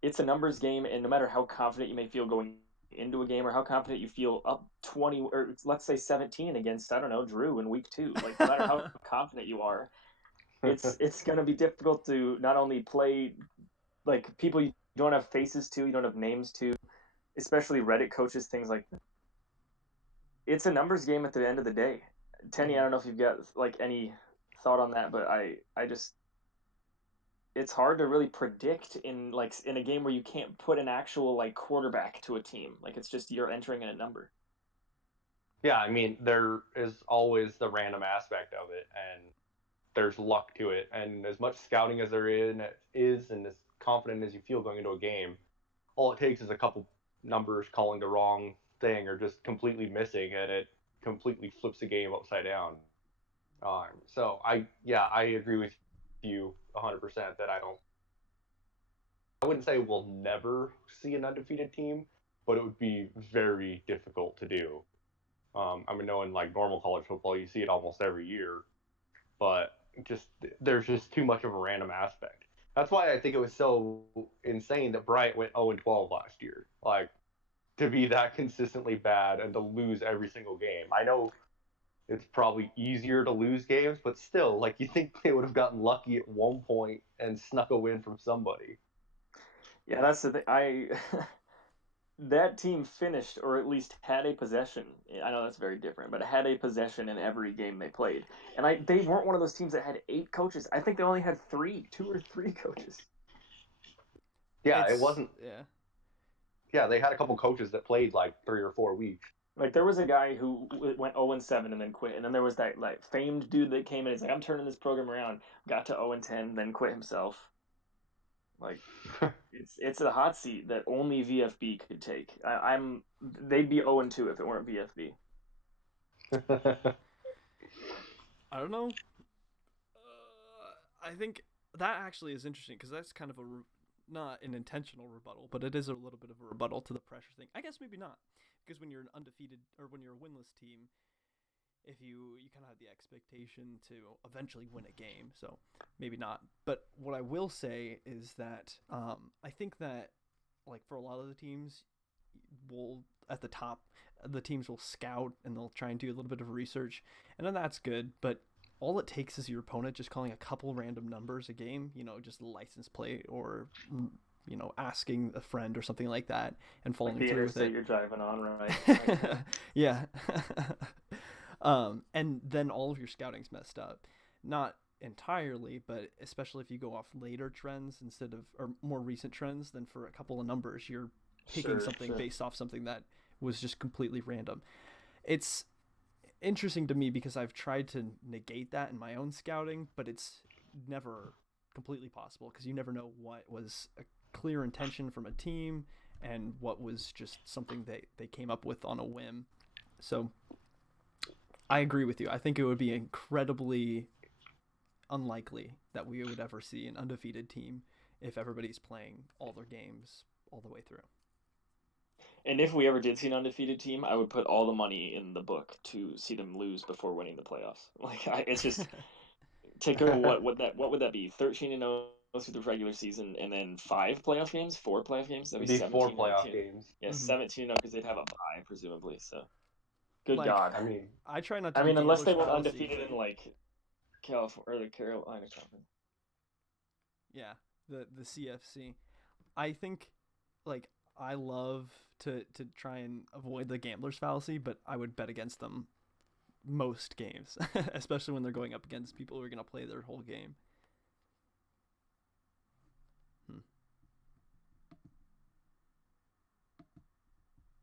It's a numbers game, and no matter how confident you may feel going into a game or how confident you feel up 20 or let's say 17 against, I don't know, Drew in week 2, like no matter how confident you are, it's going to be difficult to not only play like people you don't have faces to, you don't have names to, especially Reddit coaches, things like that. It's a numbers game at the end of the day. Tenny, I don't know if you've got like any thought on that, but I just it's hard to really predict in a game where you can't put an actual like quarterback to a team. Like it's just you're entering in a number. Yeah, I mean, there is always the random aspect of it, and there's luck to it. And as much scouting as there is, and as confident as you feel going into a game, all it takes is a couple numbers calling the wrong thing or just completely missing, and it completely flips the game upside down. I agree with you 100% that I wouldn't say we'll never see an undefeated team, but it would be very difficult to do. I mean, knowing like normal college football, you see it almost every year, but just there's just too much of a random aspect. That's why I think it was so insane that Bryant went 0-12 last year. Like to be that consistently bad and to lose every single game. I know it's probably easier to lose games, but still, like you think they would have gotten lucky at one point and snuck a win from somebody. Yeah, that's the thing. That team finished, or at least had a possession. I know that's very different, but had a possession in every game they played. And they weren't one of those teams that had 8 coaches. I think they only had 2 or 3 coaches. Yeah, it It's wasn't. yeah. Yeah, they had a couple coaches that played like 3 or 4 weeks. Like there was a guy who went 0-7 and then quit, and then there was that like famed dude that came in. He's like, "I'm turning this program around." Got to 0-10, then quit himself. Like it's a hot seat that only VFB could take. They'd be 0-2 if it weren't VFB. I don't know. I think that actually is interesting because that's kind of not an intentional rebuttal, but it is a little bit of a rebuttal to the pressure thing. I guess maybe not, because when you're an undefeated or when you're a winless team, if you kind of have the expectation to eventually win a game, so maybe not. But what I will say is that I think that like for a lot of the teams, will at the top, the teams will scout and they'll try and do a little bit of research, and then that's good. But all it takes is your opponent just calling a couple random numbers a game, just license plate or asking a friend or something like that and Like following the through with interstate it. you're driving on, right? Yeah. And then all of your scouting's messed up. Not entirely, but especially if you go off later trends instead of or more recent trends, then for a couple of numbers you're picking Sure, something sure. based off something that was just completely random. It's interesting to me because I've tried to negate that in my own scouting, but it's never completely possible because you never know what was a clear intention from a team and what was just something they came up with on a whim. So I agree with you. I think it would be incredibly unlikely that we would ever see an undefeated team if everybody's playing all their games all the way through. And if we ever did see an undefeated team, I would put all the money in the book to see them lose before winning the playoffs. It's just to go what would that be? 13-0 through the regular season, and then 5 playoff games, 4 playoff games. That'd It'd be be four 17 and playoff 2. games. Yeah, Mm-hmm. 17-0 because they'd have a bye presumably. So good Like, God. I mean, I try not to I do mean, unless gambler's they went fallacy, undefeated but in like California or the Carolina Conference. yeah, the CFC. I think like I love to try and avoid the gambler's fallacy, but I would bet against them most games, especially when they're going up against people who are going to play their whole game. Hmm.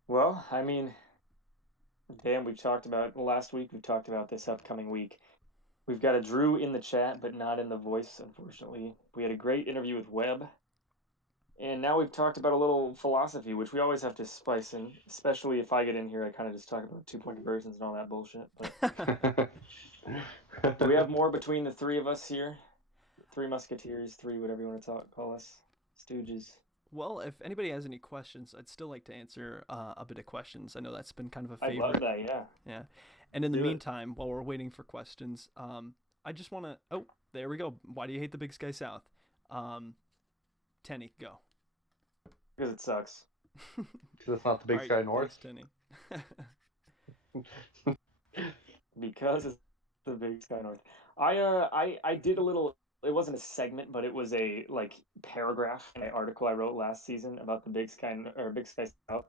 Well, I mean, Dan, we've talked about last week. We've talked about this upcoming week. We've got a Drew in the chat, but not in the voice, unfortunately. We had a great interview with Webb. And now we've talked about a little philosophy, which we always have to spice in, especially if I get in here. I kind of just talk about 2 point conversions and all that bullshit. But do we have more between the 3 of us here? 3 Musketeers, 3, whatever you want to call us, Stooges. Well, if anybody has any questions, I'd still like to answer a bit of questions. I know that's been kind of a I love favorite. that, yeah. Yeah. And in the Do it. meantime, while we're waiting for questions, I just want to. Oh, there we go. Why do you hate the Big Sky South? Tenny, go. Because it sucks. because it's not the Big All right, Sky North. thanks, Tenny. Because it's the Big Sky North. I did a little. It wasn't a segment, but it was a like paragraph in an article I wrote last season about the Big Sky South.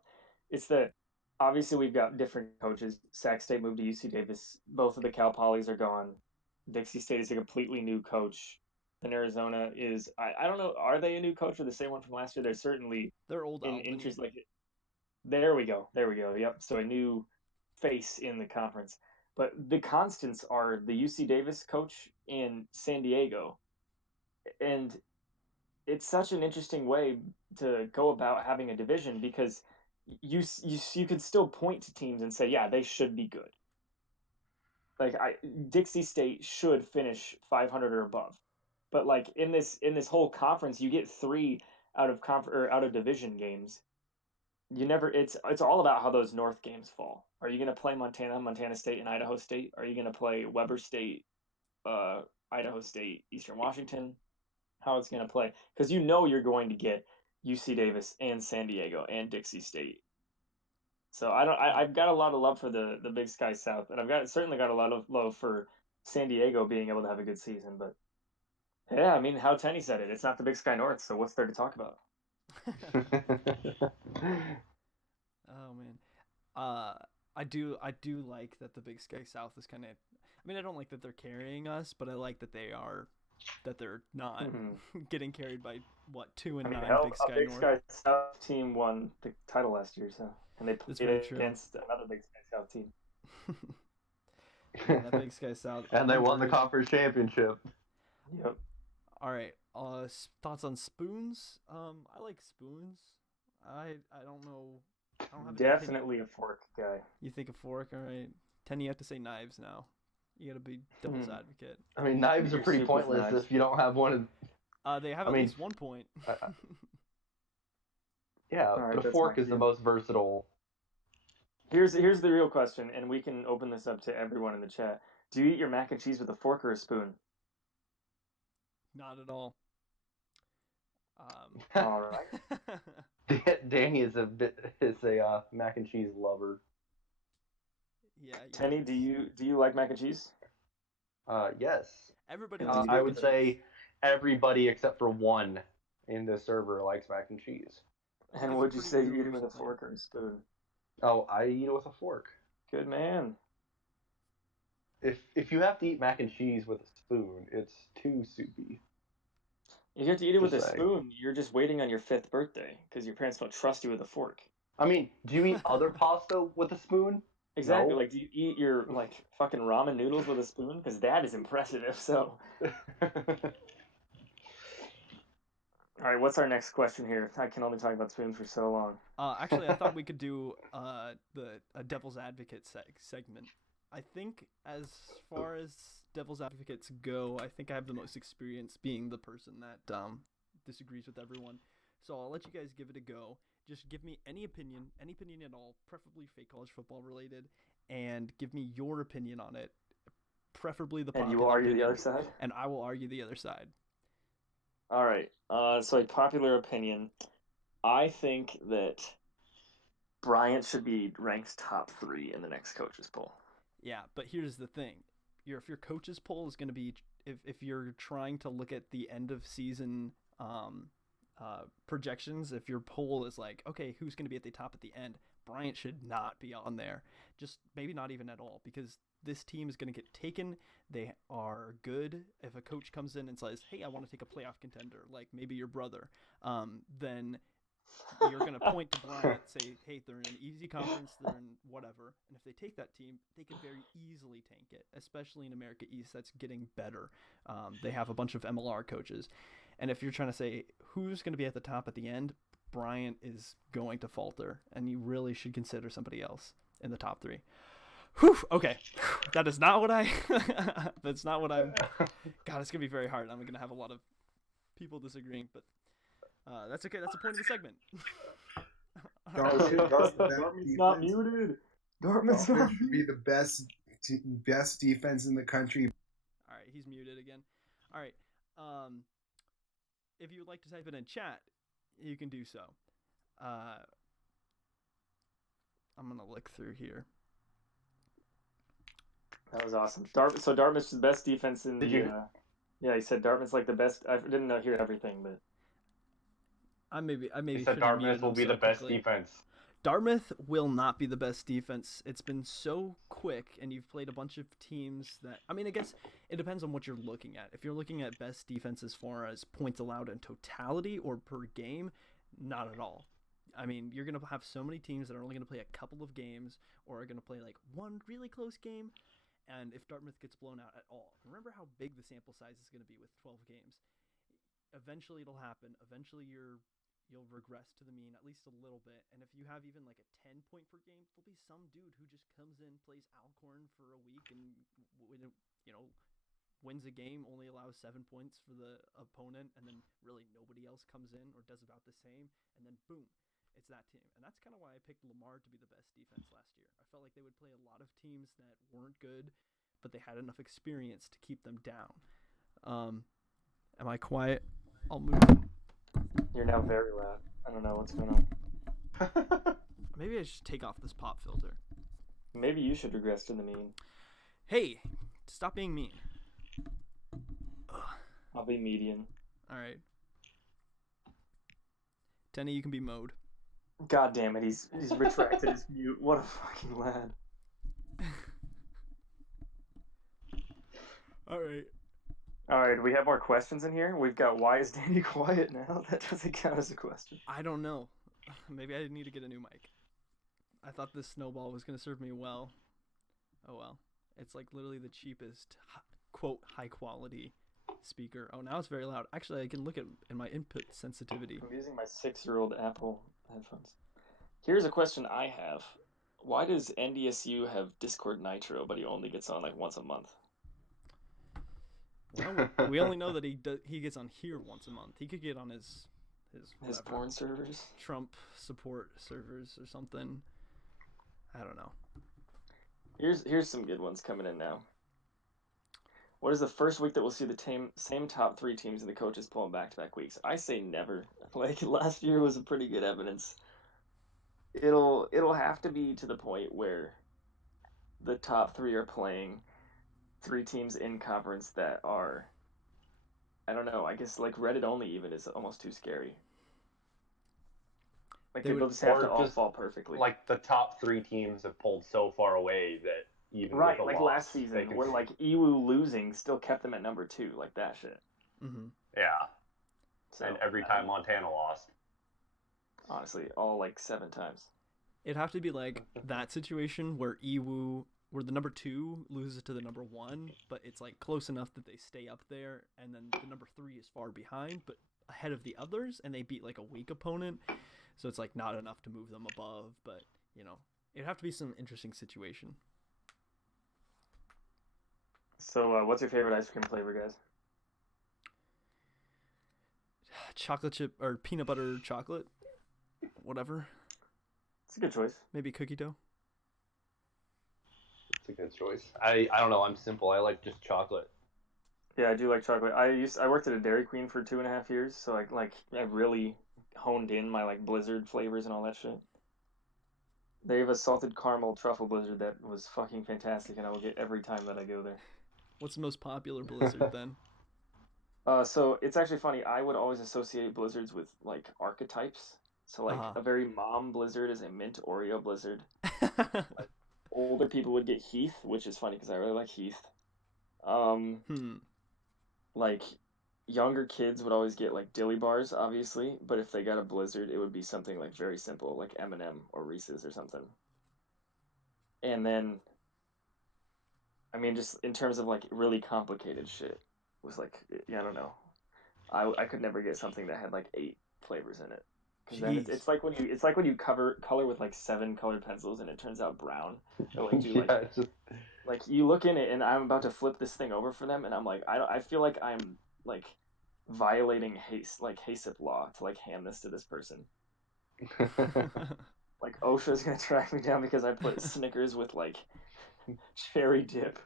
It's that obviously we've got different coaches. Sac State moved to UC Davis. Both of the Cal Polys are gone. Dixie State is a completely new coach. And Arizona is I don't know, are they a new coach or the same one from last year? They're certainly They're old in Albany. interest. Like there we go. There we go. Yep. So a new face in the conference. But the constants are the UC Davis coach in San Diego. And it's such an interesting way to go about having a division because you could still point to teams and say, yeah, they should be good. Like Dixie State should finish 500 or above. But like in this whole conference, you get 3 out of out of division games. you never. It's all about how those North games fall. Are you going to play Montana, Montana State, and Idaho State? Are you going to play Weber State, uh, Idaho State, Eastern Washington? How it's going to play? Because you know you're going to get UC Davis and San Diego and Dixie State. So I don't. Yeah. I've got a lot of love for the Big Sky South, and I've got certainly got a lot of love for San Diego being able to have a good season. But yeah, I mean, how Tenny said it, it's not the Big Sky North, so what's there to talk about? Oh man. Uh, I do like that the Big Sky South is kind of. I mean, I don't like that they're carrying us, but I like that they're not getting carried by what 2 I and mean, 9 hell, Big a Sky Big North. Sky South team won the title last year, so and they That's played very true. against another Big Sky South team. Yeah, that Big Sky South. And they won the underrated. conference championship. Yep. All right. Thoughts on spoons? I like spoons. I don't know. I don't have an opinion. Definitely a fork guy. You think a fork? All right. You have to say knives now. You got to be devil's advocate. I mean, knives are You're pretty soup with pointless knives. if you don't have one. They have I at mean, least 1 point. Yeah, All right, but a that's fork my is the cue. most versatile. Here's the real question, and we can open this up to everyone in the chat. Do you eat your mac and cheese with a fork or a spoon? Not at all. All right. Danny is a mac and cheese lover. Yeah. Tenny, do you like mac and cheese? Yes. Everybody And do likes you I do mac it would and with a cheese. say everybody except for one in the server likes mac and cheese. I think And it's a would you pretty say you eat it with universal a thing. fork or a spoon? Oh, I eat it with a fork. Good man. If you have to eat mac and cheese with a spoon, it's too soupy. If you have to eat it with Just a saying. spoon, you're just waiting on your 5th birthday because your parents don't trust you with a fork. I mean, do you eat other pasta with a spoon? Exactly. No. Like, do you eat your like fucking ramen noodles with a spoon? Because that is impressive. If so, all right. What's our next question here? I can only talk about spoons for so long. Actually, I thought we could do the devil's advocate segment. I think as far as devil's advocates go, I think I have the most experience being the person that disagrees with everyone. So I'll let you guys give it a go. Just give me any opinion at all, preferably fake college football related, and give me your opinion on it, preferably the And you will popular argue the opinion, other side. and I will argue the other side. All right. So a popular opinion. I think that Bryant should be ranked top 3 in the next coaches poll. Yeah, but here's the thing: if your coaches poll is going to be if you're trying to look at the end of season projections, if your poll is like, okay, who's going to be at the top at the end, Bryant should not be on there. Just maybe not even at all, because this team is going to get taken. They are good. If a coach comes in and says, hey, I want to take a playoff contender, like maybe your brother, then you're going to point to Bryant, say, hey, they're in an easy conference, they're in whatever. And if they take that team, they could very easily tank it, especially in America East. That's getting better. They have a bunch of MLR coaches. And if you're trying to say who's going to be at the top at the end, Bryant is going to falter, and you really should consider somebody else in the top 3. Whew, okay. That is not what I. That's not what I'm. God, it's going to be very hard. I'm going to have a lot of people disagreeing, but that's okay. That's the point of the segment. Dartmouth's not muted. Dartmouth's not Dolphins should be the best defense in the country. All right, he's muted again. All right. If you would like to type it in chat, you can do so. I'm gonna look through here. That was awesome. So Dartmouth's the best defense in the. Yeah, he said Dartmouth's like the best. I didn't hear everything, but I maybe He said Dartmouth will be the best defense. Dartmouth will not be the best defense. It's been so quick, and you've played a bunch of teams that. I mean, I guess it depends on what you're looking at. If you're looking at best defense as far as points allowed in totality or per game, not at all. I mean, you're going to have so many teams that are only going to play a couple of games or are going to play like one really close game. And if Dartmouth gets blown out at all, remember how big the sample size is going to be with 12 games. Eventually it'll happen. Eventually you'll regress to the mean at least a little bit. And if you have even like a 10 point per game, there'll be some dude who just comes in, plays Alcorn for a week, and wins a game, only allows 7 points for the opponent, and then really nobody else comes in or does about the same, and then boom, it's that team. And that's kind of why I picked Lamar to be the best defense last year. I felt like they would play a lot of teams that weren't good, but they had enough experience to keep them down. Am I quiet? I'll move. You're now very loud. I don't know what's going on. Maybe I should take off this pop filter. Maybe you should regress to the mean. Hey, stop being mean. Ugh. I'll be median. All right. Tenny, you can be mode. God damn it, he's retracted his mute. What a fucking lad. All right. All right, we have more questions in here. We've got why is Danny quiet now? That doesn't count as a question. I don't know. Maybe I need to get a new mic. I thought this snowball was going to serve me well. Oh well. It's like literally the cheapest, quote, high quality speaker. Oh, now it's very loud. Actually, I can look at in my input sensitivity. I'm using my 6-year-old Apple headphones. Here's a question I have. Why does NDSU have Discord Nitro, but he only gets on like once a month? Well, we only know that he gets on here once a month. He could get on his porn servers, Trump support servers or something. I don't know. Here's some good ones coming in now. What is the first week that we'll see the same top 3 teams and the coaches pulling back-to-back weeks? I say never. Like last year was a pretty good evidence. It'll have to be to the point where the top 3 are playing 3 teams in conference that are, I don't know, I guess like Reddit only even is almost too scary. Like they'll just have to all fall perfectly. Like the top 3 teams have pulled so far away that even right, with a like loss, last season where like EWU losing still kept them at number 2, like that shit. Mm-hmm. Yeah. So, and every time Montana lost. Honestly, all like 7 times. It'd have to be like that situation where EWU, where the number 2 loses to the number 1, but it's like close enough that they stay up there, and then the number 3 is far behind, but ahead of the others, and they beat like a weak opponent. So it's like not enough to move them above, but you know, it'd have to be some interesting situation. So, what's your favorite ice cream flavor, guys? Chocolate chip or peanut butter chocolate, whatever. It's a good choice. Maybe cookie dough. It's a good choice. I don't know. I'm simple. I like just chocolate. Yeah, I do like chocolate. I worked at a Dairy Queen for 2.5 years, so I really honed in my like Blizzard flavors and all that shit. They have a salted caramel truffle Blizzard that was fucking fantastic, and I will get every time that I go there. What's the most popular Blizzard then? So it's actually funny. I would always associate Blizzards with like archetypes. So like a very mom Blizzard is a mint Oreo Blizzard. Like, older people would get Heath, which is funny because I really like Heath. Like younger kids would always get like Dilly bars, obviously, but if they got a Blizzard, it would be something like very simple, like M&M or Reese's or something. And then, I mean, just in terms of like really complicated shit, was like, yeah, I don't know. I could never get something that had like 8 flavors in it. Because then it's like when you color with like 7 colored pencils and it turns out brown. Or like do like you look in it and I'm about to flip this thing over for them and I'm like I feel like I'm like violating HACCP law to like hand this to this person. Like OSHA's gonna track me down because I put Snickers with like cherry dip.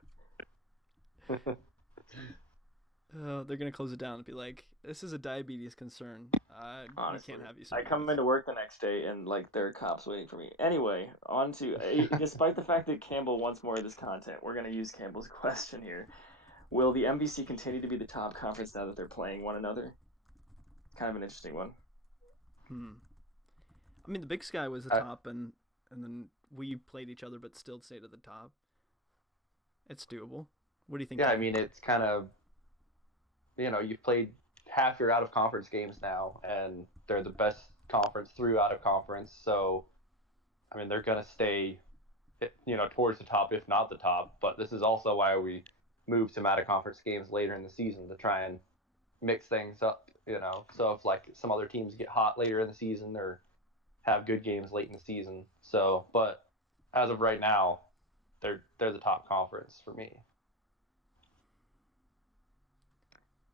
They're gonna close it down and be like, "This is a diabetes concern. Honestly, we can't have you." I come into work the next day and like there are cops waiting for me. Anyway, on to despite the fact that Campbell wants more of this content, we're gonna use Campbell's question here. Will the MVC continue to be the top conference now that they're playing one another? Kind of an interesting one. I mean, the Big Sky was the top, and then we played each other, but still stayed at the top. It's doable. What do you think? Yeah, I mean, it's kind of, you've played half your out-of-conference games now, and they're the best conference through out-of-conference, so, I mean, they're going to stay, towards the top, if not the top, but this is also why we moved some out-of-conference games later in the season to try and mix things up, so if, like, some other teams get hot later in the season or have good games late in the season, but as of right now, they're the top conference for me.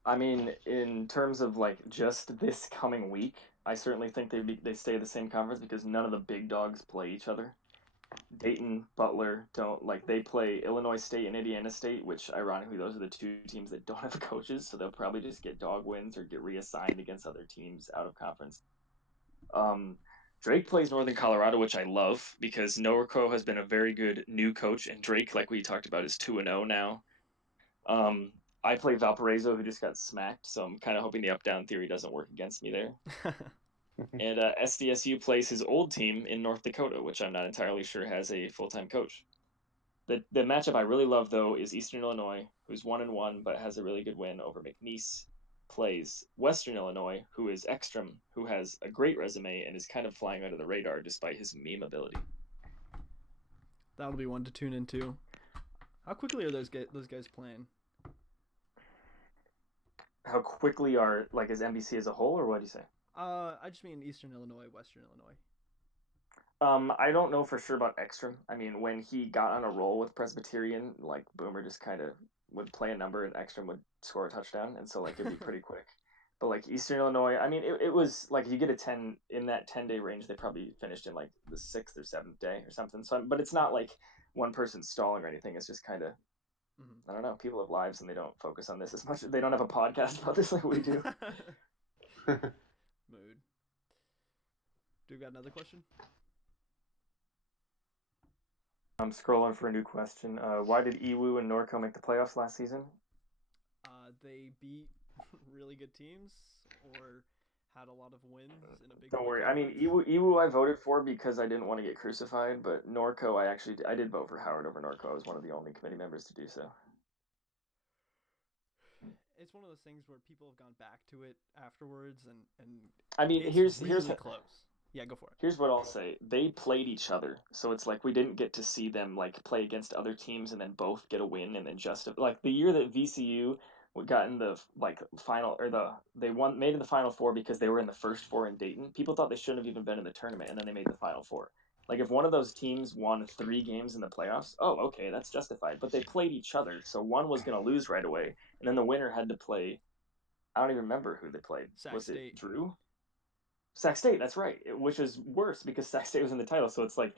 I mean, in terms of like just this coming week, I certainly think they stay the same conference because none of the big dogs play each other. Dayton, Butler don't like they play Illinois State and Indiana State, which ironically those are the two teams that don't have coaches, so they'll probably just get dog wins or get reassigned against other teams out of conference. Um, Drake plays Northern Colorado, which I love because Norco has been a very good new coach, and Drake, like we talked about, is 2-0 now. Um, I play Valparaiso, who just got smacked, so I'm kind of hoping the up down theory doesn't work against me there. And SDSU plays his old team in North Dakota, which I'm not entirely sure has a full time coach. The matchup I really love though is Eastern Illinois, who's 1-1 but has a really good win over McNeese. Plays Western Illinois, who is Ekstrom, who has a great resume and is kind of flying under the radar despite his meme ability. That'll be one to tune into. How quickly are those guys playing? How quickly are like is NBC as a whole, or what do you say? I just mean Eastern Illinois, Western Illinois. I don't know for sure about Ekstrom. I mean, when he got on a roll with Presbyterian, like Boomer just kind of would play a number and Ekstrom would score a touchdown, and so like it'd be pretty quick. But like Eastern Illinois, I mean, it was like if you get a 10 in that 10-day range, they probably finished in like the 6th or 7th day or something. So, but it's not like one person stalling or anything. It's just kind of I don't know. People have lives and they don't focus on this as much. They don't have a podcast about this like we do. Mood. Do we got another question? I'm scrolling for a new question. Why did Iwu and Norco make the playoffs last season? They beat really good teams or had a lot of wins in a big. Don't worry. I mean, conference. Iwu I voted for because I didn't want to get crucified, but Norco I did vote for Howard over Norco. I was one of the only committee members to do so. It's one of those things where people have gone back to it afterwards, and I mean, it's here's really close. Yeah, go for it. here's what I'll say. They played each other, so it's like we didn't get to see them like play against other teams and then both get a win and then just like the year that VCU got in the like final or they won made in the final four because they were in the first four in Dayton. People thought they shouldn't have even been in the tournament, and then they made the final four. Like if one of those teams won 3 games in the playoffs, oh okay, that's justified. But they played each other, so one was going to lose right away, and then the winner had to play. I don't even remember who they played. Sac Was it State. Drew? Sac State, that's right. Which is worse because Sac State was in the title, so it's like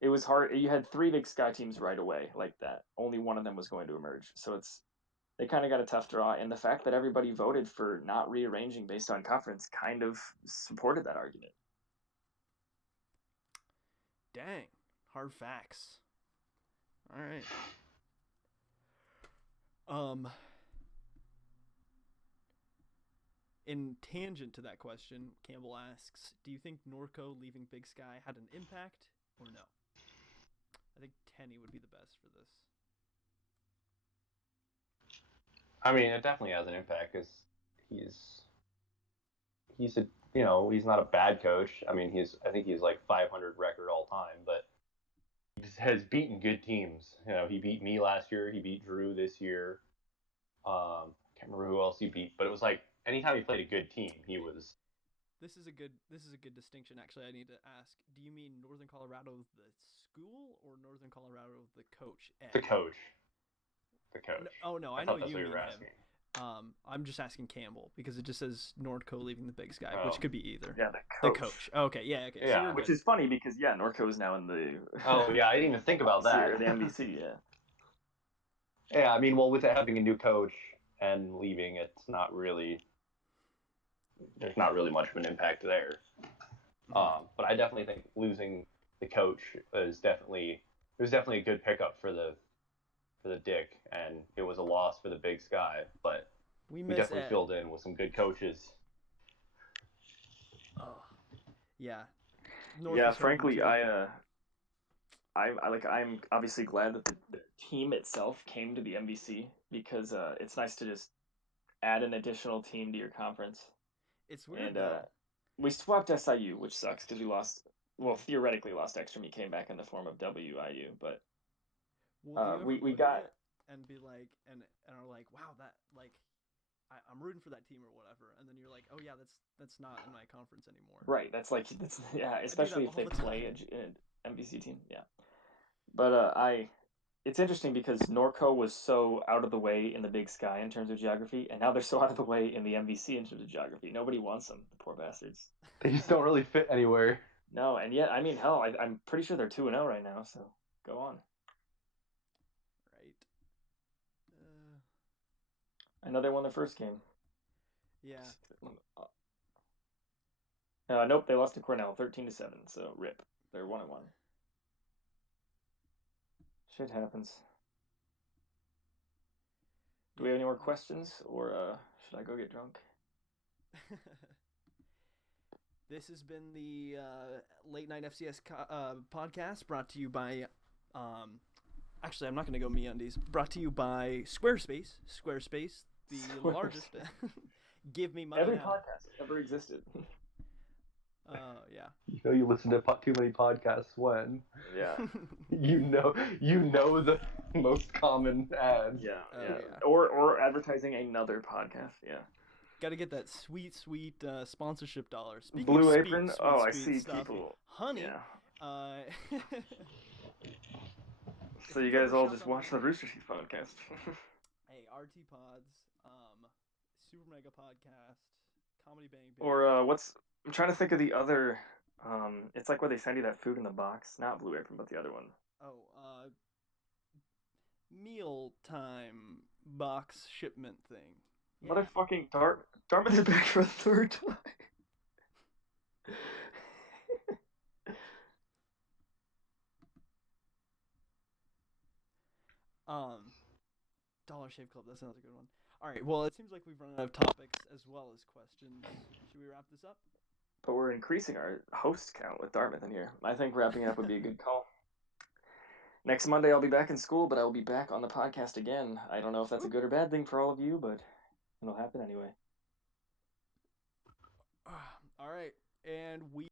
it was hard. You had 3 Big Sky teams right away like that. Only one of them was going to emerge, so they kind of got a tough draw. And the fact that everybody voted for not rearranging based on conference kind of supported that argument. Dang, hard facts. All right. In tangent to that question, Campbell asks, do you think Norco leaving Big Sky had an impact or no? I think Tenny would be the best for this. I mean, it definitely has an impact because he's a he's not a bad coach. I mean, I think he's like 500 record all time, but he has beaten good teams. You know, he beat me last year. He beat Drew this year. Can't remember who else he beat, but it was like anytime he played a good team, he was. This is a good distinction. Actually, I need to ask: do you mean Northern Colorado the school or Northern Colorado the coach? Ed? The coach. The coach. No, oh no, I know you mean him. I'm just asking Campbell because it just says Nordco leaving the Big Sky, which could be either. Yeah, the coach. Okay, yeah, okay. Yeah, so which is funny because Norco is now in the. Oh yeah, I didn't even think about that. The NBC, yeah. Yeah, I mean, well, with having a new coach and leaving, it's not really. There's not really much of an impact there. But I definitely think losing the coach was definitely a good pickup for the Dick, and it was a loss for the Big Sky. But we definitely filled in with some good coaches. Oh, yeah. Frankly, I'm obviously glad that the team itself came to the MVC because it's nice to just add an additional team to your conference. It's weird. And we swapped SIU, which sucks because we lost. Well, theoretically lost Ekstrom. He came back in the form of WIU, but we got and be like and are like, wow, that like I'm rooting for that team or whatever, and then you're like, oh yeah, that's not in my conference anymore. Right. That's especially if they play an MVC team. Yeah. But it's interesting because Norco was so out of the way in the Big Sky in terms of geography, and now they're so out of the way in the MVC in terms of geography. Nobody wants them, the poor bastards. They just don't really fit anywhere. No, and yet, I mean, hell, I'm pretty sure they're 2-0 right now, so go on. Right. I know they won their first game. Yeah. Nope, they lost to Cornell 13-7, so rip. They're 1-1. Shit happens. Do we have any more questions, or should I go get drunk? This has been the Late Night FCS podcast brought to you by. Actually, I'm not going to go MeUndies. Brought to you by Squarespace. Squarespace, the largest. Give me money Every now. podcast ever existed. Yeah. You know, you listen to too many podcasts when Yeah. you know the most common ads. Yeah. Yeah. Or advertising another podcast. Yeah. Got to get that sweet sponsorship dollar. Speaking Blue of Apron. I see stuff, people. honey. Yeah. If So you you've guys ever all shopped just watch the online- Rooster Teeth podcast. Hey, RT Pods, Super Mega Podcast, Comedy Bang Bang. Or I'm trying to think of the other. It's like where they send you that food in the box. Not Blue Apron, but the other one. Mealtime box shipment thing. Yeah. Motherfucking Dartmouth is back for a third time. Dollar Shave Club, that's another good one. Alright, well, it seems like we've run out of topics as well as questions. Should we wrap this up? But we're increasing our host count with Dartmouth in here. I think wrapping it up would be a good call. Next Monday, I'll be back in school, but I will be back on the podcast again. I don't know if that's a good or bad thing for all of you, but it'll happen anyway. Alright, and we